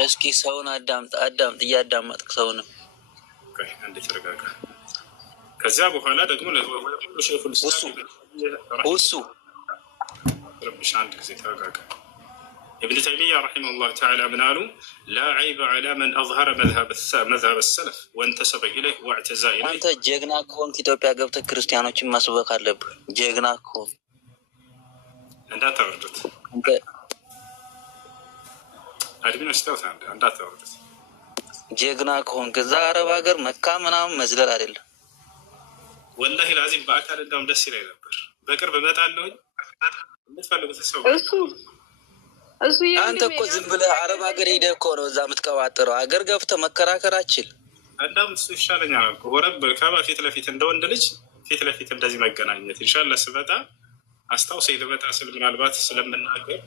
እስኪ ሰውን አዳምጥ እያዳመጥክ ሰው ነው። አንዴ ተረጋጋ። ከዚያ በኋላ ደግሞ እሱ ረብሽ አንድ ጊዜ ተረጋጋ። ابن تيمية رحمه الله تعالى من قالوا لا عيب على من أظهر مذهب السلف وانتسب إليه واعتزى إليه. أنت جيغنا كون ኢትዮጵያ ገብተህ ክርስቲያኖችን ማስበክ አለብህ። ጀግና ኮን እንዳታወርዱት አድሚን አስተውታ እንዳታወርዱት። ጀግና ኮን ከዛ አረብ ሀገር መካ ምናምን መዝለል አይደለም። ወላሂ ላዚም በአካል እንዳውም ደስ ይለኝ ነበር። በቅርብ እመጣለሁኝ የምትፈልጉት ሰው እሱ አንተ እኮ ዝም ብለህ አረብ ሀገር ሄደህ እኮ ነው እዛ የምትቀባጥረው። ሀገር ገብተህ መከራከር አችል። እንዳውም እሱ ይሻለኛል እኮ ወረብ ከባ ፊት ለፊት እንደ ወንድ ልጅ ፊት ለፊት እንደዚህ መገናኘት ኢንሻአላህ። ስመጣ አስታውሰኝ ልመጣ ስል ምናልባት ስለምናገር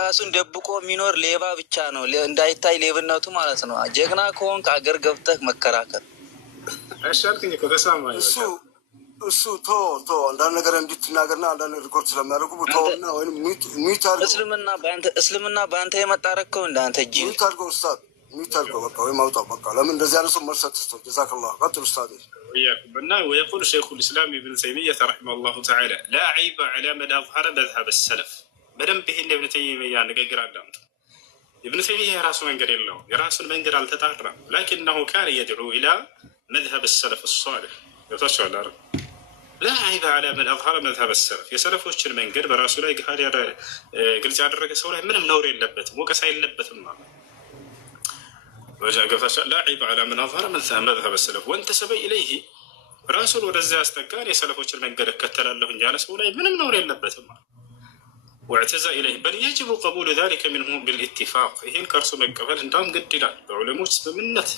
ራሱን ደብቆ የሚኖር ሌባ ብቻ ነው እንዳይታይ ሌብነቱ ማለት ነው። ጀግና ከሆንክ ሀገር ገብተህ መከራከር አይሻልክኝ እኮ ተሰማኝ። እሱ ቶ አንዳንድ ነገር እንድትናገርና አንዳንድ ሪኮርድ ስለሚያደርጉ ቶና ወይም ሚት አድርገው እስልምና በአንተ የመጣረከው እንዳንተ እጅ ሚት አድርገው ኡስታዝ ሚት አድርገው በቃ ወይም አውጣው በቃ። ለምን እንደዚህ ያለ ሰው መርሰት ተስተው ጀዛከላህ ቀጥል ኡስታዝ وياكم بنا. ويقول شيخ الإسلام ابن تيمية رحمه الله تعالى لا عيب على من أظهر مذهب السلف. بدم به ابن تيمية نقدر عدمت ابن تيمية راسه من قريب له راسه من قريب التطهر لكنه كان يدعو إلى مذهب السلف الصالح. يتوسع الأرض لا عيب على من أظهر مذهب السلف. يسلف وش المنقر براسه لا يقهر قلت على الرجل سوله من منور اللبت مو كسائل اللبت ما وجاء قفش لا عيب على من أظهر مذهب السلف وانتسب إليه راسه ورزا استكان يسلف وش المنقر كتل له جال سوله من منور اللبت ما واعتزى إليه بل يجب قبول ذلك منه بالاتفاق. هي الكرسو من قبل دام قد لا بعلموش بمنت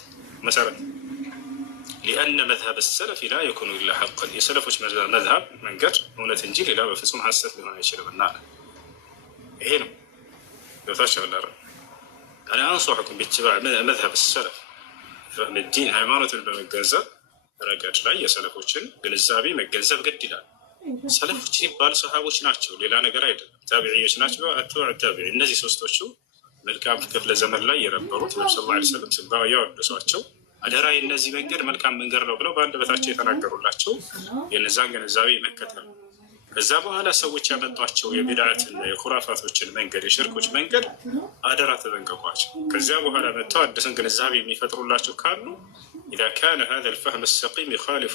مثلا لأن مذهب السلف لا يكون إلا حقا. يسلف مذهب من قر هنا تنجيل لا بفسهم حسث لما يشرب النار. هنا يفتشوا الأرض. أنا أنصحكم باتباع مذهب السلف فهم الدين هيمانة بالمجازة رجعت لا يسلف وشن بالنسبة مجازة قد لا سلف وشي بال صحابة ناتشوا للا أنا قريد تابعي ناتشوا أتباع التابعي النزي سوستوشوا ملكام في كفل زمن لا يربروت النبي صلى الله عليه وسلم سبحانه يورد سواتشوا አደራይ እነዚህ መንገድ መልካም መንገድ ነው ብለው በአንድ በታቸው የተናገሩላቸው የነዛን ግንዛቤ መከተል። ከዛ በኋላ ሰዎች ያመጧቸው የቢድዓትና የኹራፋቶችን መንገድ የሽርኮች መንገድ አደራ ተጠንቀቋቸው። ከዚያ በኋላ መጥተው አዲስን ግንዛቤ የሚፈጥሩላቸው ካሉ إذا كان هذا الفهم السقيم يخالف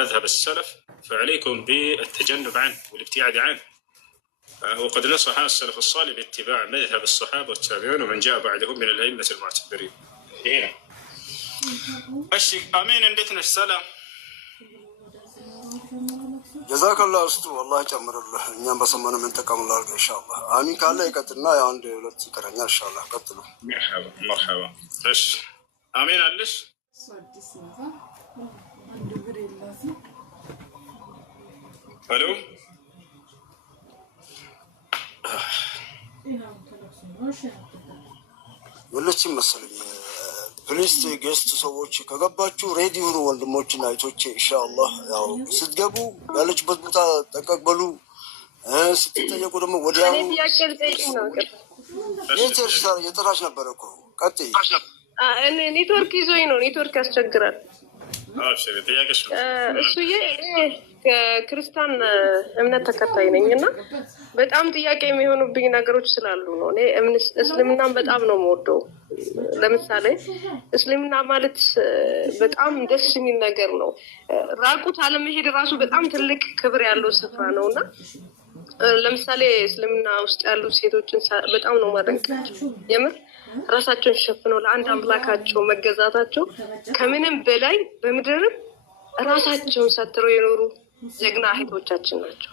مذهب السلف فعليكم بالتجنب عنه والابتعاد عنه. وقد نصح السلف الصالح باتباع مذهب الصحابة والتابعين ومن جاء بعدهم من الأئمة المعتبرين. هنا الشيخ أمين عندنا السلام جزاك الله أستاذ والله يجمر الله نعم بسمنا من تكمل الله إن شاء الله آمين كله يكترنا يا عند ولد كرنا إن شاء الله كتلو مرحبا مرحبا إيش آمين علش ألو ወለች መሰለኝ ፕሊስ ጌስት ሰዎች ከገባችሁ ሬዲ ሁኑ ወንድሞችና እህቶቼ ኢንሻአላህ። ያው ስትገቡ ያለችበት ቦታ ተቀበሉ። ስትጠየቁ ደግሞ ወዲያው የጠራሽ ነበር እኮ ቀጥይ። ኔትወርክ ይዞኝ ነው። ኔትወርክ ያስቸግራል። እሱዬ ከክርስቲያን እምነት ተከታይ ነኝ እና በጣም ጥያቄ የሚሆኑብኝ ነገሮች ስላሉ ነው። እኔ እስልምናን በጣም ነው የምወደው። ለምሳሌ እስልምና ማለት በጣም ደስ የሚል ነገር ነው። ራቁት አለመሄድ ራሱ በጣም ትልቅ ክብር ያለው ስፍራ ነው እና ለምሳሌ እስልምና ውስጥ ያሉ ሴቶችን በጣም ነው ማደንቃቸው። የምር ራሳቸውን ሸፍነው ለአንድ አምላካቸው መገዛታቸው ከምንም በላይ በምድርም ራሳቸውን ሰትረው የኖሩ ጀግና እህቶቻችን ናቸው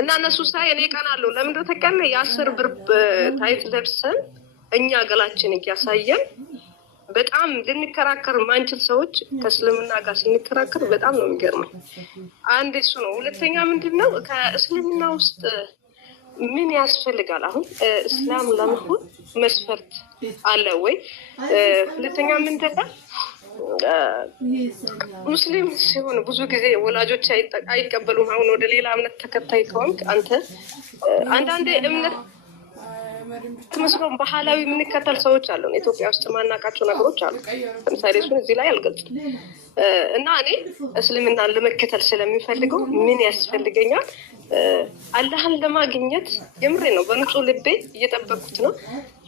እና እነሱ ሳይ እኔ ቀናለሁ። ለምንድነው ተቀለ የ10 ብር ታይት ለብሰን እኛ ገላችን እያሳየን በጣም ልንከራከር ማንችል ሰዎች ከእስልምና ጋር ስንከራከር በጣም ነው የሚገርመው። አንድ እሱ ነው። ሁለተኛ ምንድነው ከእስልምና ውስጥ ምን ያስፈልጋል? አሁን እስላም ለመሆን መስፈርት አለ ወይ? ሁለተኛ ምንድነው ሙስሊም ሲሆን ብዙ ጊዜ ወላጆች አይቀበሉም። አሁን ወደ ሌላ እምነት ተከታይ ከሆንክ አንተ አንዳንዴ እምነት ትመስሎም ባህላዊ የምንከተል ሰዎች አሉ። ኢትዮጵያ ውስጥ ማናቃቸው ነገሮች አሉ። ለምሳሌ እሱን እዚህ ላይ አልገልጽም። እና እኔ እስልምናን ለመከተል ስለሚፈልገው ምን ያስፈልገኛል? አላህን ለማግኘት የምሬ ነው። በንጹህ ልቤ እየጠበቅኩት ነው።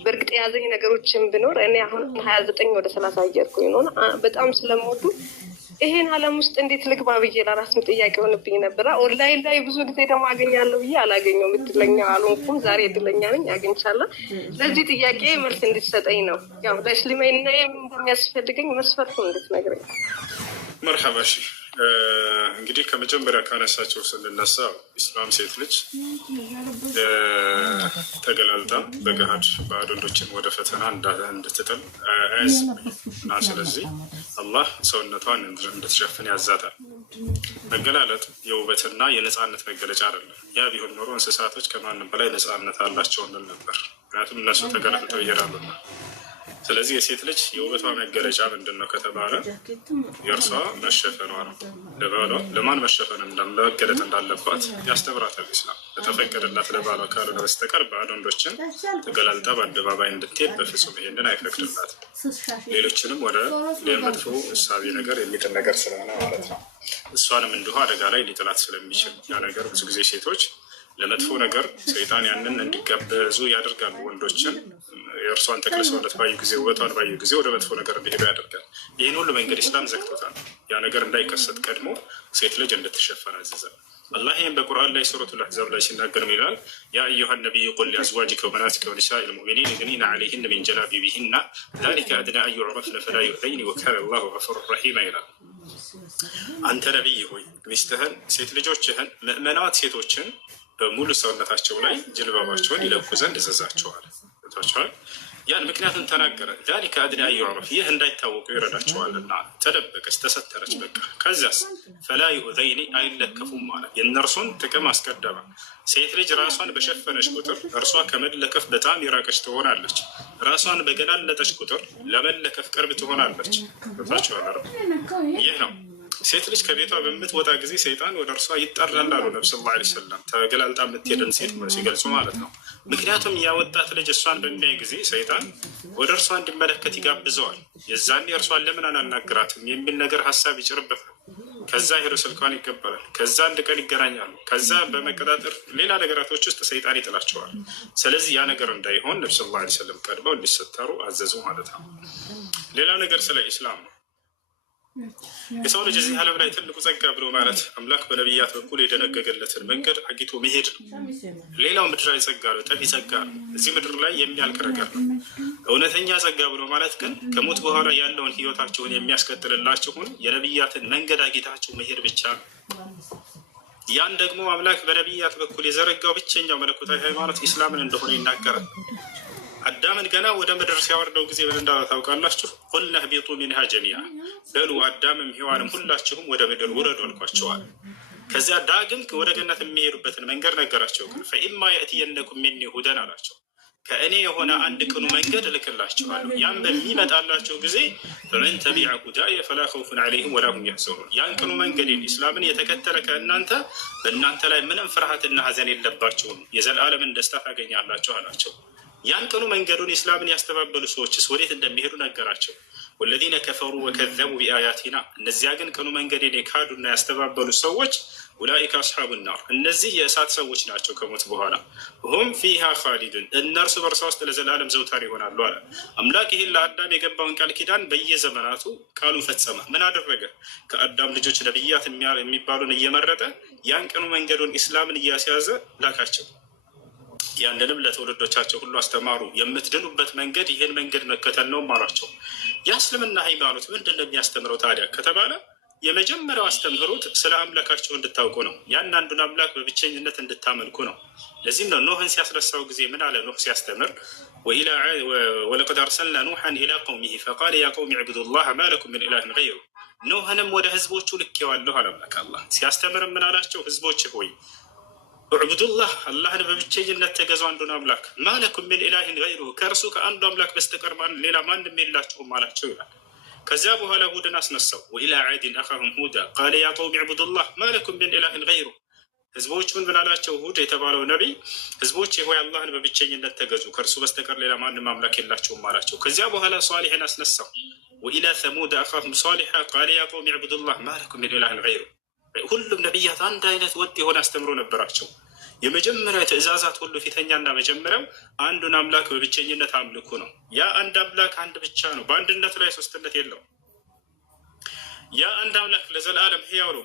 በእርግጥ የያዘኝ ነገሮችን ብኖር እኔ አሁን 29 ወደ 30 እየሄድኩኝ ነው። በጣም ስለምወዱ ይሄን ዓለም ውስጥ እንዴት ልግባ ብዬ ለራስም ጥያቄ ሆንብኝ ነበረ። ኦንላይን ላይ ብዙ ጊዜ ደግሞ አገኛለሁ ብዬ አላገኘሁም። እድለኛ አልሆንኩም። ዛሬ እድለኛ ነኝ፣ አግኝቻለሁ። ለዚህ ጥያቄ መልስ እንድትሰጠኝ ነው። ያው ለእስልምና እንደሚያስፈልገኝ መስፈርቱን እንድትነግረኝ። መርሐባ። እሺ እንግዲህ ከመጀመሪያ ካነሳቸው ስንነሳ ኢስላም ሴት ልጅ ተገላልጣ በገሃድ ባዕድ ወንዶችን ወደ ፈተና እንድትጥል አያዝም እና ስለዚህ አላህ ሰውነቷን እንድትሸፍን ያዛታል። መገላለጥ የውበትና የነፃነት መገለጫ አይደለም። ያ ቢሆን ኖሮ እንስሳቶች ከማንም በላይ ነፃነት አላቸው እንል ነበር። ምክንያቱም እነሱ ተገላልጠው ይሄዳሉና። ስለዚህ የሴት ልጅ የውበቷ መገለጫ ምንድን ነው ከተባለ የእርሷ መሸፈኗ ነው። ለባሏ ለማን መሸፈን መገለጥ እንዳለባት ያስተምራታል ኢስላም። ለተፈቀደላት ለባሏ ካልሆነ በስተቀር ባዕድ ወንዶችን ተገላልጣ በአደባባይ እንድትሄድ በፍጹም ይሄንን አይፈቅድላትም። ሌሎችንም ወደ መጥፎ እሳቤ ነገር የሚጥል ነገር ስለሆነ ማለት ነው። እሷንም እንዲሁ አደጋ ላይ ሊጥላት ስለሚችል ያ ነገር ብዙ ጊዜ ሴቶች ለመጥፎ ነገር ሰይጣን ያንን እንዲጋበዙ ያደርጋሉ። ወንዶችን የእርሷን ተክለ ሰውነት ባዩ ጊዜ፣ ውበቷን ባዩ ጊዜ ወደ መጥፎ ነገር እንዲሄዱ ያደርጋል። ይህን ሁሉ መንገድ ኢስላም ዘግቶታል። ያ ነገር እንዳይከሰት ቀድሞ ሴት ልጅ እንድትሸፈን አዘዘ። አላህ ይህም በቁርአን ላይ ሱረቱል አሕዛብ ላይ ሲናገር ይላል፣ ያ አዩሃ ነቢይ ቁል ሊአዝዋጅከ ወበናቲከ ወኒሳኢል ሙእሚኒን ዩድኒነ ዐለይሂነ ሚን ጀላቢቢሂነ ዛሊከ አድና አን ዩዕረፍነ ፈላ ዩእዘይነ ወካነ አላሁ ገፉረን ረሒማ ይላል። አንተ ነቢይ ሆይ ሚስትህን፣ ሴት ልጆችህን፣ ምእመናት ሴቶችን በሙሉ ሰውነታቸው ላይ ጅልባባቸውን ይለቁ ዘንድ እዘዛቸዋል። ታቸዋል ያን ምክንያቱም ተናገረ። ዛሊከ አድና አን ዩዕረፍ፣ ይህ እንዳይታወቁ ይረዳቸዋልና። ተደበቀች፣ ተሰተረች፣ በቃ ከዚያስ ፈላ ዩእዘይኒ፣ አይለከፉም ማለት የእነርሱን ጥቅም አስቀደመ። ሴት ልጅ ራሷን በሸፈነች ቁጥር እርሷ ከመለከፍ በጣም የራቀች ትሆናለች። ራሷን በገላለጠች ቁጥር ለመለከፍ ቅርብ ትሆናለች። ታቸዋል ይህ ነው። ሴት ልጅ ከቤቷ በምትወጣ ጊዜ ሰይጣን ወደ እርሷ ይጠራል አሉ ነቢ ሰለላሁ ዐለይሂ ወሰለም። ተገላልጣ የምትሄድን ሴት ሲገልጹ ማለት ነው። ምክንያቱም ያወጣት ልጅ እሷን በሚያይ ጊዜ ሰይጣን ወደ እርሷ እንዲመለከት ይጋብዘዋል። የዛኔ እርሷን ለምን አናናግራትም የሚል ነገር ሀሳብ ይጭርበታል። ከዛ ሄዶ ስልኳን ይቀበላል። ከዛ አንድ ቀን ይገናኛሉ። ከዛ በመቀጣጠር ሌላ ነገራቶች ውስጥ ሰይጣን ይጥላቸዋል። ስለዚህ ያ ነገር እንዳይሆን ነቢ ሰለላሁ ዐለይሂ ወሰለም ቀድመው እንዲሰተሩ አዘዙ ማለት ነው። ሌላ ነገር ስለ ኢስላም ነው። የሰው ልጅ እዚህ ዓለም ላይ ትልቁ ጸጋ ብሎ ማለት አምላክ በነቢያት በኩል የደነገገለትን መንገድ አግኝቶ መሄድ ነው። ሌላው ምድራዊ ጸጋ ነው፣ ጠፊ ጸጋ ነው፣ እዚህ ምድር ላይ የሚያልቅ ነገር ነው። እውነተኛ ጸጋ ብሎ ማለት ግን ከሞት በኋላ ያለውን ህይወታችሁን የሚያስቀጥልላችሁን የነቢያትን መንገድ አግኝታችሁ መሄድ ብቻ ነው። ያን ደግሞ አምላክ በነቢያት በኩል የዘረጋው ብቸኛው መለኮታዊ ሃይማኖት ኢስላምን እንደሆነ ይናገራል። አዳምን ገና ወደ ምድር ሲያወርደው ጊዜ ምን እንዳለ ታውቃላችሁ? ቁልነ ህቢጡ ሚንሃ ጀሚዓ፣ በሉ አዳምም ሔዋንም ሁላችሁም ወደ ምድር ውረዱ አልኳቸዋል። ከዚያ ዳግም ወደ ገነት የሚሄዱበትን መንገድ ነገራቸው። ግን ፈኢማ የእትየነኩም ሚኒ ሁደን አላቸው፣ ከእኔ የሆነ አንድ ቅኑ መንገድ እልክላችኋለሁ። ያን በሚመጣላቸው ጊዜ ፈመን ተቢዐ ሁዳየ ፈላ ኸውፉን ዐለይሂም ወላ ሁም የሕዘኑን፣ ያን ቅኑ መንገድን ኢስላምን የተከተለ ከእናንተ በእናንተ ላይ ምንም ፍርሃትና ሀዘን የለባቸውም፣ የዘላለምን ደስታ ታገኛላችሁ አላቸው። ያን ቀኑ መንገዱን ኢስላምን ያስተባበሉ ሰዎችስ ወዴት እንደሚሄዱ ነገራቸው። ወለዚነ ከፈሩ ወከዘቡ ቢአያቲና፣ እነዚያ ግን ቀኑ መንገድን የካዱና ያስተባበሉ ሰዎች ኡላኢከ አስሓቡ ናር፣ እነዚህ የእሳት ሰዎች ናቸው ከሞት በኋላ። ሁም ፊሃ ኻሊዱን፣ እነርሱ በእርሷ ውስጥ ለዘላለም ዘውታሪ ይሆናሉ አለ። አምላክ ይህን ለአዳም የገባውን ቃል ኪዳን በየዘመናቱ ቃሉን ፈጸመ። ምን አደረገ? ከአዳም ልጆች ነቢያት የሚባሉን እየመረጠ ያን ቀኑ መንገዱን ኢስላምን እያስያዘ ላካቸው። ያንንም ለትውልዶቻቸው ሁሉ አስተማሩ። የምትድኑበት መንገድ ይህን መንገድ መከተል ነው አሏቸው። የእስልምና ሃይማኖት ምንድን ነው የሚያስተምረው ታዲያ ከተባለ የመጀመሪያው አስተምህሮት ስለ አምላካቸው እንድታውቁ ነው። ያን አንዱን አምላክ በብቸኝነት እንድታመልኩ ነው። ለዚህም ነው ኖህን ሲያስረሳው ጊዜ ምን አለ? ኖህ ሲያስተምር ወለቀድ አርሰልና ኑሐን ኢላ ቀውሚሂ ፈቃለ ያ ቀውሚ ዕቡዱላህ ማ ለኩም ሚን ኢላሂን ገይሩ፣ ኖህንም ወደ ህዝቦቹ ልኬዋለሁ አለ አምላክ አላህ። ሲያስተምርም ምን አላቸው? ህዝቦች ሆይ ዕቡዱላህ አላህን በብቸኝነት ተገዙ፣ አንዱን አምላክ። ማለኩም ሚን ኢላሂን ገይሩሁ፣ ከእርሱ ከአንዱ አምላክ በስተቀር ሌላ ማንም የላችሁም አላቸው ይላል። ከዚያ በኋላ ሁድን አስነሳው። ወኢላ ዓድን አኻሁም ሁዳ ቃለ ያ ቀውሚ ዕቡዱላህ ማለኩም ሚን ኢላሂን ገይሩሁ፣ ህዝቦቹን ምን አላቸው? ሁድ የተባለው ነቢይ ህዝቦች ሆይ አላህን በብቸኝነት ተገዙ፣ ከእርሱ በስተቀር ሌላ ማንም አምላክ የላቸውም አላቸው። ከዚያ በኋላ ሷሊሕን አስነሳው። ወኢላ ሰሙድ አኻሁም ሷሊሓ ቃለ ያ ቀውም ዕቡዱላህ ማ ለኩም ሚን ኢላሂን ገይሩ። ሁሉም ነቢያት አንድ አይነት ወጥ የሆነ አስተምሮ ነበራቸው። የመጀመሪያው ትእዛዛት ሁሉ ፊተኛና መጀመሪያው አንዱን አምላክ በብቸኝነት አምልኩ ነው። ያ አንድ አምላክ አንድ ብቻ ነው። በአንድነቱ ላይ ሶስትነት የለው። ያ አንድ አምላክ ለዘላለም ህያው ነው።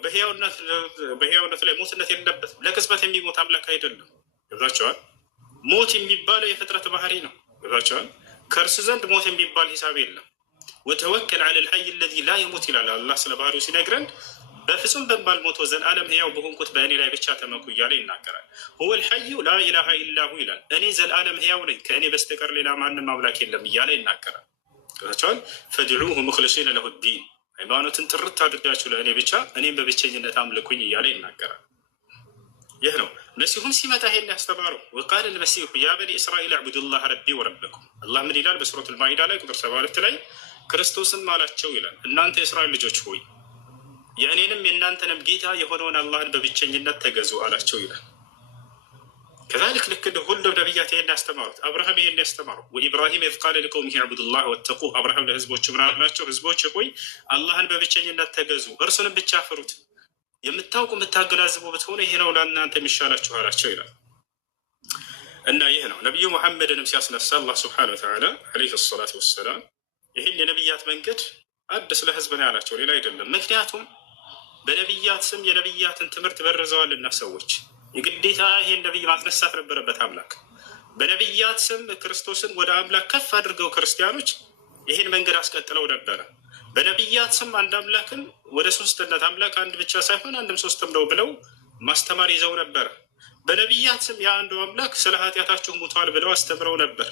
በህያውነቱ ላይ ሞትነት የለበትም። ለቅጽበት የሚሞት አምላክ አይደለም። ገብታችኋል? ሞት የሚባለው የፍጥረት ባህሪ ነው። ገብታችኋል? ከእርሱ ዘንድ ሞት የሚባል ሂሳብ የለም። ወተወከል ዐለል ሐይ አለዚ ላ የሙት ይላል አላህ ስለ ባህሪው ሲነግረን፣ በፍጹም በማልሞተው ዘላለም ህያው በሆንኩት በእኔ ላይ ብቻ ተመኩ እያለ ይናገራል። ሁወል ሐዩ ላ ኢላሃ ኢላሁ ይላል። እኔ ዘላለም ህያው ነኝ፣ ከእኔ በስተቀር ሌላ ማንም አምላክ የለም እያለ ይናገራል። ገብታችኋል? ፈድዑሁ ሙኽሊሲነ ለሁ ዲን፣ ሃይማኖትን ጥርት አድርጋችሁ ለእኔ ብቻ እኔም በብቸኝነት አምልኩኝ እያለ ይናገራል። ይህ ነው መሲሁም ሲመጣ ይሄን ያስተማረው። ወቃለ ልመሲሁ ያ በኒ እስራኤል አዕቡዱላህ ረቢ ወረበኩም። አላህ ምን ይላል በሱረቱል ማኢዳ ላይ ቁጥር 72 ላይ ክርስቶስም አላቸው ይላል፣ እናንተ የእስራኤል ልጆች ሆይ የእኔንም የእናንተንም ጌታ የሆነውን አላህን በብቸኝነት ተገዙ አላቸው ይላል። ከዛሊክ ልክ እንደ ሁሉም ነቢያት ይሄን ያስተማሩት። አብርሃም ይሄን ያስተማረው ወኢብራሂም ኢዝ ቃለ ሊቀውሚሂ ዕቡዱላህ ወተቁህ። አብርሃም ለህዝቦች ምን አላቸው? ህዝቦች ሆይ አላህን በብቸኝነት ተገዙ፣ እርሱንም ብቻ ፍሩት። የምታውቁ የምታገናዝቡ ብትሆኑ ይሄ ነው ለእናንተ የሚሻላችሁ አላቸው ይላል። እና ይህ ነው ነቢዩ ሙሐመድንም ሲያስነሳ አላህ ስብሐነሁ ወተዓላ ዐለይሂ ሰላቱ ወሰላም ይህን የነቢያት መንገድ አዲስ ለህዝብ ነው ያላቸው፣ ሌላ አይደለም። ምክንያቱም በነቢያት ስም የነቢያትን ትምህርት በርዘዋልና ሰዎች የግዴታ ይሄን ነቢይ ማስነሳት ነበረበት አምላክ። በነቢያት ስም ክርስቶስን ወደ አምላክ ከፍ አድርገው ክርስቲያኖች ይሄን መንገድ አስቀጥለው ነበረ። በነቢያት ስም አንድ አምላክን ወደ ሶስትነት አምላክ አንድ ብቻ ሳይሆን አንድም ሶስትም ነው ብለው ማስተማር ይዘው ነበረ። በነቢያት ስም የአንዱ አምላክ ስለ ኃጢአታችሁ ሙቷል ብለው አስተምረው ነበር።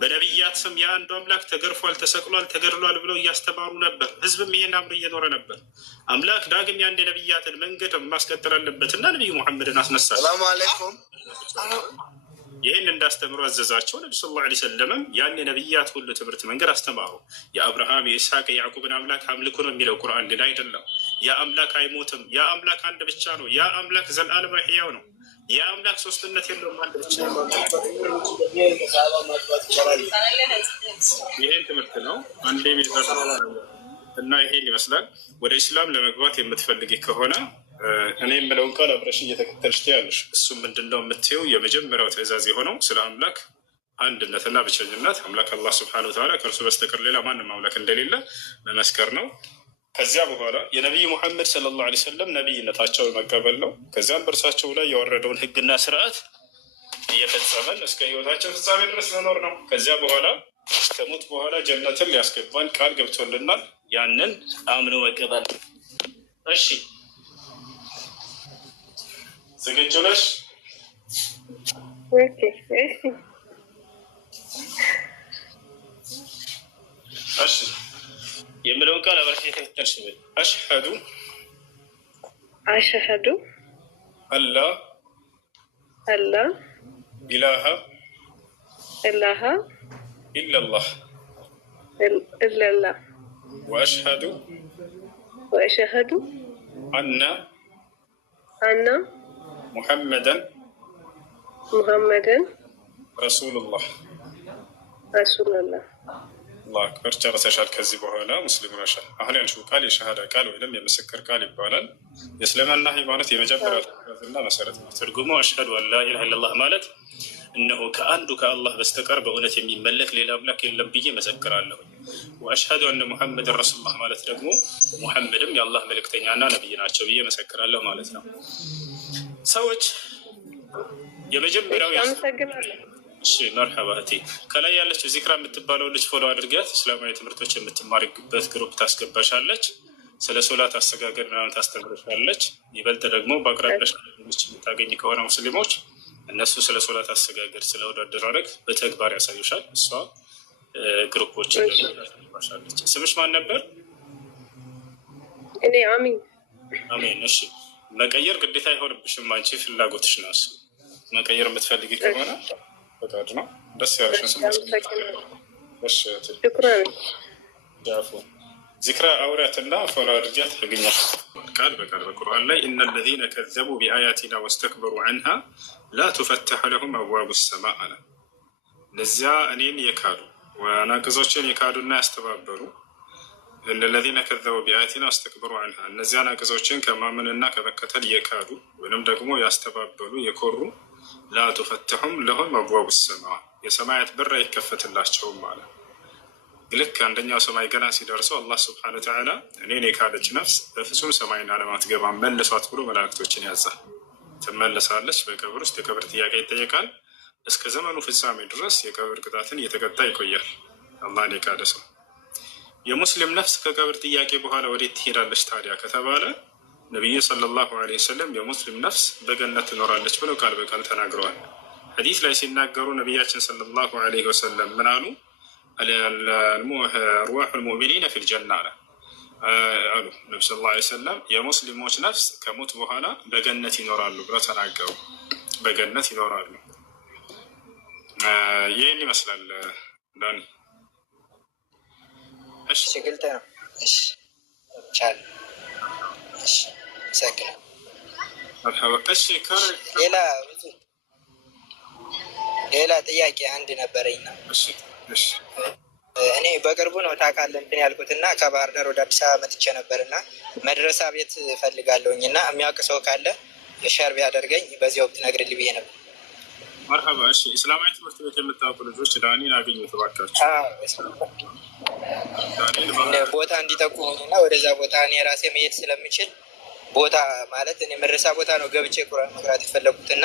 በነቢያት ስም የአንዱ አምላክ ተገርፏል፣ ተሰቅሏል፣ ተገድሏል ብለው እያስተማሩ ነበር። ህዝብም ይሄን አምር እየኖረ ነበር። አምላክ ዳግም የአንድ የነቢያትን መንገድ ማስቀጠል አለበት እና ነቢዩ ሙሐመድን አስነሳ። ሰላም አለይኩም። ይህን እንዳስተምሩ አዘዛቸው። ነቢ ስ ላ ሰለምም ያን የነቢያት ሁሉ ትምህርት መንገድ አስተማሩ። የአብርሃም የኢስሐቅ የያዕቁብን አምላክ አምልኩ ነው የሚለው ቁርአን፣ ሌላ አይደለም። ያ አምላክ አይሞትም። ያ አምላክ አንድ ብቻ ነው። ያ አምላክ ዘላለም ሕያው ነው። ያ አምላክ ሶስትነት የለውም፣ አንድ ብቻ ነው። ይሄን ትምህርት ነው አንዴ እና ይሄን ይመስላል። ወደ ኢስላም ለመግባት የምትፈልጊ ከሆነ እኔ የምለውን ቃል አብረሽ እየተከተልሽ ትያለሽ። እሱም ምንድነው የምትይው? የመጀመሪያው ትእዛዝ የሆነው ስለ አምላክ አንድነትና ብቸኝነት፣ አምላክ አላህ ስብሐነሁ ወተዓላ ከእርሱ በስተቀር ሌላ ማንም አምላክ እንደሌለ መመስከር ነው። ከዚያ በኋላ የነቢይ ሙሐመድ ሰለላሁ ዐለይሂ ወሰለም ነቢይነታቸውን መቀበል ነው። ከዚያም በእርሳቸው ላይ የወረደውን ህግና ስርዓት እየፈጸመን እስከ ህይወታቸው ፍጻሜ ድረስ መኖር ነው። ከዚያ በኋላ ከሞት በኋላ ጀነትን ሊያስገባን ቃል ገብቶልናል። ያንን አምኖ መቀበል። እሺ ዝግጁ ነሽ? እሺ የምለውን ቃል አብረሽ የተከተልሽ ብል አሽሀዱ አላ ኢላሃ ኢለላህ ወአሽሀዱ አና ሙሐመደን ረሱሉላህ። አላሁ አክበር። ጨርሰሻል። ከዚህ በኋላ ሙስሊም ነሻል። አሁን ያልሽው ቃል የሸሃዳ ቃል ወይም የምስክር ቃል ይባላል። የእስልምና ሃይማኖት የመጀመሪያ ትእዛዝና መሰረት ነው። ትርጉሙ አሽሀዱ አን ላ ኢላሃ ኢለላህ ማለት እነሆ ከአንዱ ከአላህ በስተቀር በእውነት የሚመለክ ሌላ አምላክ የለም ብዬ መሰክራለሁ። ወአሽሀዱ አነ ሙሐመድን ረሱሉላህ ማለት ደግሞ ሙሐመድም የአላህ መልእክተኛና ነቢይ ናቸው ብዬ መሰክራለሁ ማለት ነው። ሰዎች የመጀመሪያው እሺ መርሐባ እህቴ፣ ከላይ ያለችው ዚክራ የምትባለው ልጅ ፎሎ አድርጊያት። እስላማዊ ትምህርቶች የምትማሪበት ግሩፕ ታስገባሻለች። ስለ ሶላት አሰጋገድ ምናምን ታስተምርሻለች። ይበልጥ ደግሞ በአቅራቢያሽ የምታገኝ ከሆነ ሙስሊሞች እነሱ ስለ ሶላት አሰጋገድ፣ ስለ ወደ አደራረግ በተግባር ያሳዩሻል። እሷ ግሩፖችን ታስገባሻለች። ስምሽ ማን ነበር? እኔ አሚን። አሚን። እሺ መቀየር ግዴታ አይሆንብሽም። አንቺ ፍላጎትሽ ነው። እሱ መቀየር የምትፈልጊ ከሆነ ፈቃድ ነው። ደስ ያለሽን ስም ዚክራ አውሪያትና ፎሎ አድርጊያት ያገኛል። ቃል በቃል በቁርአን ላይ ኢነ ለዚነ ከዘቡ ቢአያቲና ወስተክበሩ ዐንሃ ላ ቱፈተሑ ለሁም አብዋቡ ሰማ አለ። እነዚያ እኔን የካዱ ናቅዞችን የካዱና ያስተባበሩ እነ ለዚነ ከዘቡ ቢአያቲና ወስተክበሩ ዐንሃ እነዚያ ናቅዞችን ከማመንና ከመከተል የካዱ ወይም ደግሞ ያስተባበሉ የኮሩ ላ ቱፈተሑም ለሁም አብዋቡ ሰማ የሰማያት በር አይከፈትላቸውም አለ። ልክ አንደኛው ሰማይ ገና ሲደርሰው አላህ ስብሐነ ወተዓላ እኔን የካደች ነፍስ በፍጹም ሰማይን ዓለም አትገባም መልሷት ብሎ መላእክቶችን ያዛል። ትመለሳለች። በቀብር ውስጥ የቀብር ጥያቄ ይጠየቃል። እስከ ዘመኑ ፍጻሜ ድረስ የቀብር ቅጣትን እየተቀጣ ይቆያል። አላህን የካደ ሰው የሙስሊም ነፍስ ከቀብር ጥያቄ በኋላ ወዴት ትሄዳለች ታዲያ ከተባለ ነቢዩ ሰለላሁ ዐለይሂ ወሰለም የሙስሊም ነፍስ በገነት ትኖራለች ብለው ቃል በቃል ተናግረዋል። ሐዲስ ላይ ሲናገሩ ነቢያችን ሰለላሁ ዐለይሂ ወሰለም ምን አሉ? አርዋሑል ሙእሚኒነ ፊል ጀና አሉ ነቢ ሰለላሁ ዐለይሂ ወሰለም የሙስሊሞች ነፍስ ከሞት በኋላ በገነት ይኖራሉ ብለው ተናገሩ። በገነት ይኖራሉ። ይህን ይመስላል ዳኒ። እሺ ግልጽ ነው። እሺ ቻል። እሺ ሰግና እሺ ሌላ ጥያቄ አንድ ነበረኝና እኔ በቅርቡ ነው ታውቃለህ እንትን ያልኩትና ከባህር ዳር ወደ አዲስ አበባ መጥቼ ነበርና መድረሳ ቤት እፈልጋለሁኝ እና የሚያውቅ ሰው ካለ ሸር ቢያደርገኝ በዚህ ወቅት ነግርልኝ ብዬ ነበር። መርሐባ። እሺ እስላማዊ ትምህርት ቤት የምታውቁ ልጆች ዳኒን አግኙት እባካችሁ። ቦታ እንዲጠቁሙኝና ወደዛ ቦታ እኔ ራሴ መሄድ ስለምችል ቦታ ማለት እኔ መድረሳ ቦታ ነው ገብቼ ቁርአን መቅራት የፈለጉትና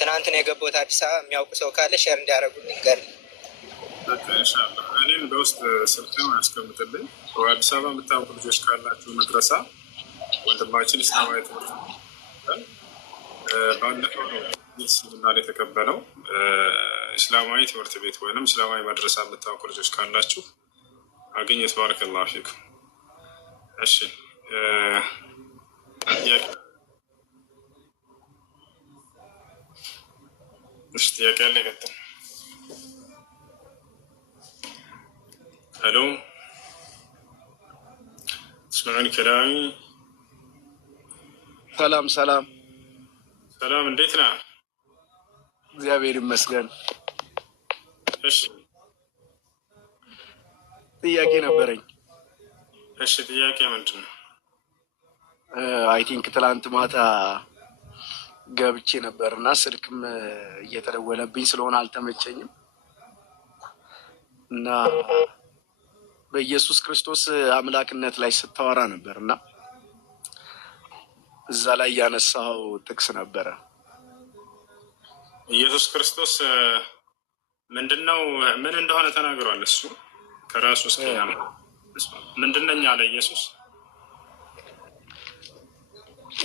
ትናንትን የገባሁት አዲስ አበባ የሚያውቁ ሰው ካለ ሸር እንዲያደርጉልኝ ንገር። ኢንሻአላህ እኔን በውስጥ ስልክን ያስቀምጥልኝ። አዲስ አበባ የምታውቁ ልጆች ካላችሁ መድረሳ ወንድማችን እስላማዊ ትምህርት ባለፈው ነው ስልምና ላይ የተቀበለው እስላማዊ ትምህርት ቤት ወይም እስላማዊ መድረሳ የምታውቁ ልጆች ካላችሁ አግኝት። ባረከላሁ ፊኩም። እሺ ጥያቄ ያለ ይቀጥል። الو تسمعوني كلامي؟ ሰላም ሰላም ሰላም፣ እንዴት ነህ? እግዚአብሔር ይመስገን። እሺ ጥያቄ ነበረኝ። እሺ ጥያቄ ምንድን ነው? አይ ቲንክ ትላንት ማታ ገብቼ ነበርና ስልክም እየተደወለብኝ ስለሆነ አልተመቸኝም እና በኢየሱስ ክርስቶስ አምላክነት ላይ ስታወራ ነበር እና እዛ ላይ ያነሳው ጥቅስ ነበረ። ኢየሱስ ክርስቶስ ምንድነው ምን እንደሆነ ተናግሯል። እሱ ከራሱ እስከ ምንድነኛ አለ ኢየሱስ።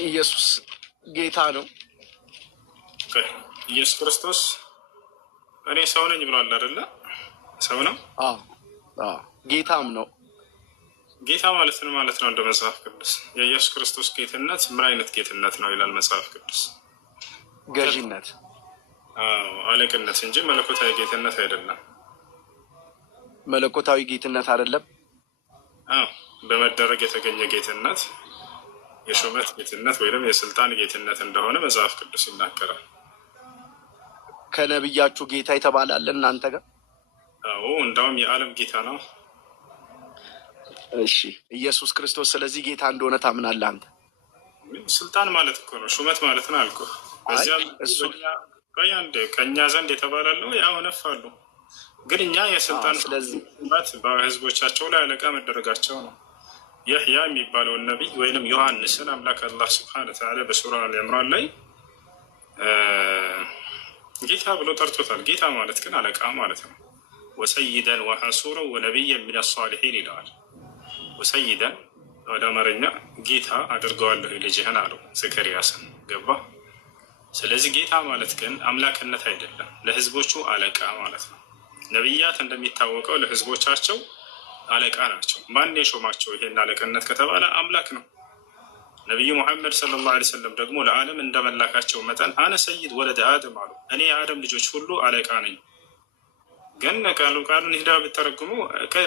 ኢየሱስ ጌታ ነው። ኢየሱስ ክርስቶስ እኔ ሰው ነኝ ብሏል አይደለ? ሰው ነው። ጌታም ነው። ጌታ ማለት ነው ማለት ነው እንደ መጽሐፍ ቅዱስ። የኢየሱስ ክርስቶስ ጌትነት ምን አይነት ጌትነት ነው ይላል መጽሐፍ ቅዱስ? ገዥነት፣ አለቅነት እንጂ መለኮታዊ ጌትነት አይደለም። መለኮታዊ ጌትነት አይደለም። በመደረግ የተገኘ ጌትነት የሹመት ጌትነት ወይም የስልጣን ጌትነት እንደሆነ መጽሐፍ ቅዱስ ይናገራል። ከነብያችሁ ጌታ የተባላለ እናንተ ጋር? አዎ እንዳውም የዓለም ጌታ ነው። እሺ ኢየሱስ ክርስቶስ ስለዚህ ጌታ እንደሆነ ታምናለህ አንተ? ስልጣን ማለት እኮ ነው፣ ሹመት ማለት ነው አልኩህ። በዚያም ከእኛ ዘንድ የተባላለው ያው ነፋሉ፣ ግን እኛ የስልጣን ሹመት በህዝቦቻቸው ላይ አለቃ መደረጋቸው ነው። የሕያ የሚባለውን ነቢይ ወይንም ዮሐንስን አምላክ አላህ ስብሐነ ወተዓላ በሱራ አልዕምራን ላይ ጌታ ብሎ ጠርቶታል። ጌታ ማለት ግን አለቃ ማለት ነው። ወሰይደን ወሐሱረን ወነቢየን ሚነ ሷሊሒን ይለዋል። ወሰይደን ወደ አማርኛ ጌታ አድርገዋለሁ ልጅህን አለው ዘከርያስን። ገባ? ስለዚህ ጌታ ማለት ግን አምላክነት አይደለም፣ ለህዝቦቹ አለቃ ማለት ነው። ነቢያት እንደሚታወቀው ለህዝቦቻቸው አለቃ ናቸው። ማን የሾማቸው ይሄን አለቅነት ከተባለ አምላክ ነው። ነቢዩ ሙሐመድ ሰለላሁ ዐለይሂ ወሰለም ደግሞ ለዓለም እንደመላካቸው መጠን አነ ሰይድ ወለደ አደም አሉ። እኔ የአደም ልጆች ሁሉ አለቃ ነኝ። ግን ቃሉን ሂዳ ብተረጉሙ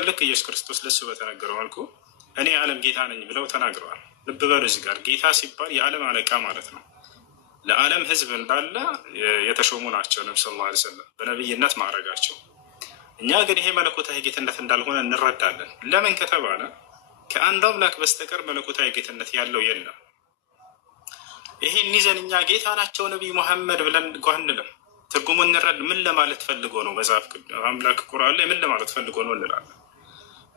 ልክ ኢየሱስ ክርስቶስ ለሱ በተነገረው መልኩ እኔ የዓለም ጌታ ነኝ ብለው ተናግረዋል። ልብ በሉ እዚህ ጋር ጌታ ሲባል የዓለም አለቃ ማለት ነው። ለዓለም ህዝብ እንዳለ የተሾሙ ናቸው ነቢ ሰለላሁ ዐለይሂ ወሰለም በነቢይነት ማዕረጋቸው። እኛ ግን ይሄ መለኮታዊ ጌትነት እንዳልሆነ እንረዳለን። ለምን ከተባለ ከአንድ አምላክ በስተቀር መለኮታዊ ጌትነት ያለው የለም። ይሄን ይዘን እኛ ጌታ ናቸው ነቢይ ሙሐመድ ብለን እንኳ አንልም። ትርጉሙ እንረድ። ምን ለማለት ፈልጎ ነው? መጽሐፍ አምላክ ቁርአን ላይ ምን ለማለት ፈልጎ ነው እንላለን።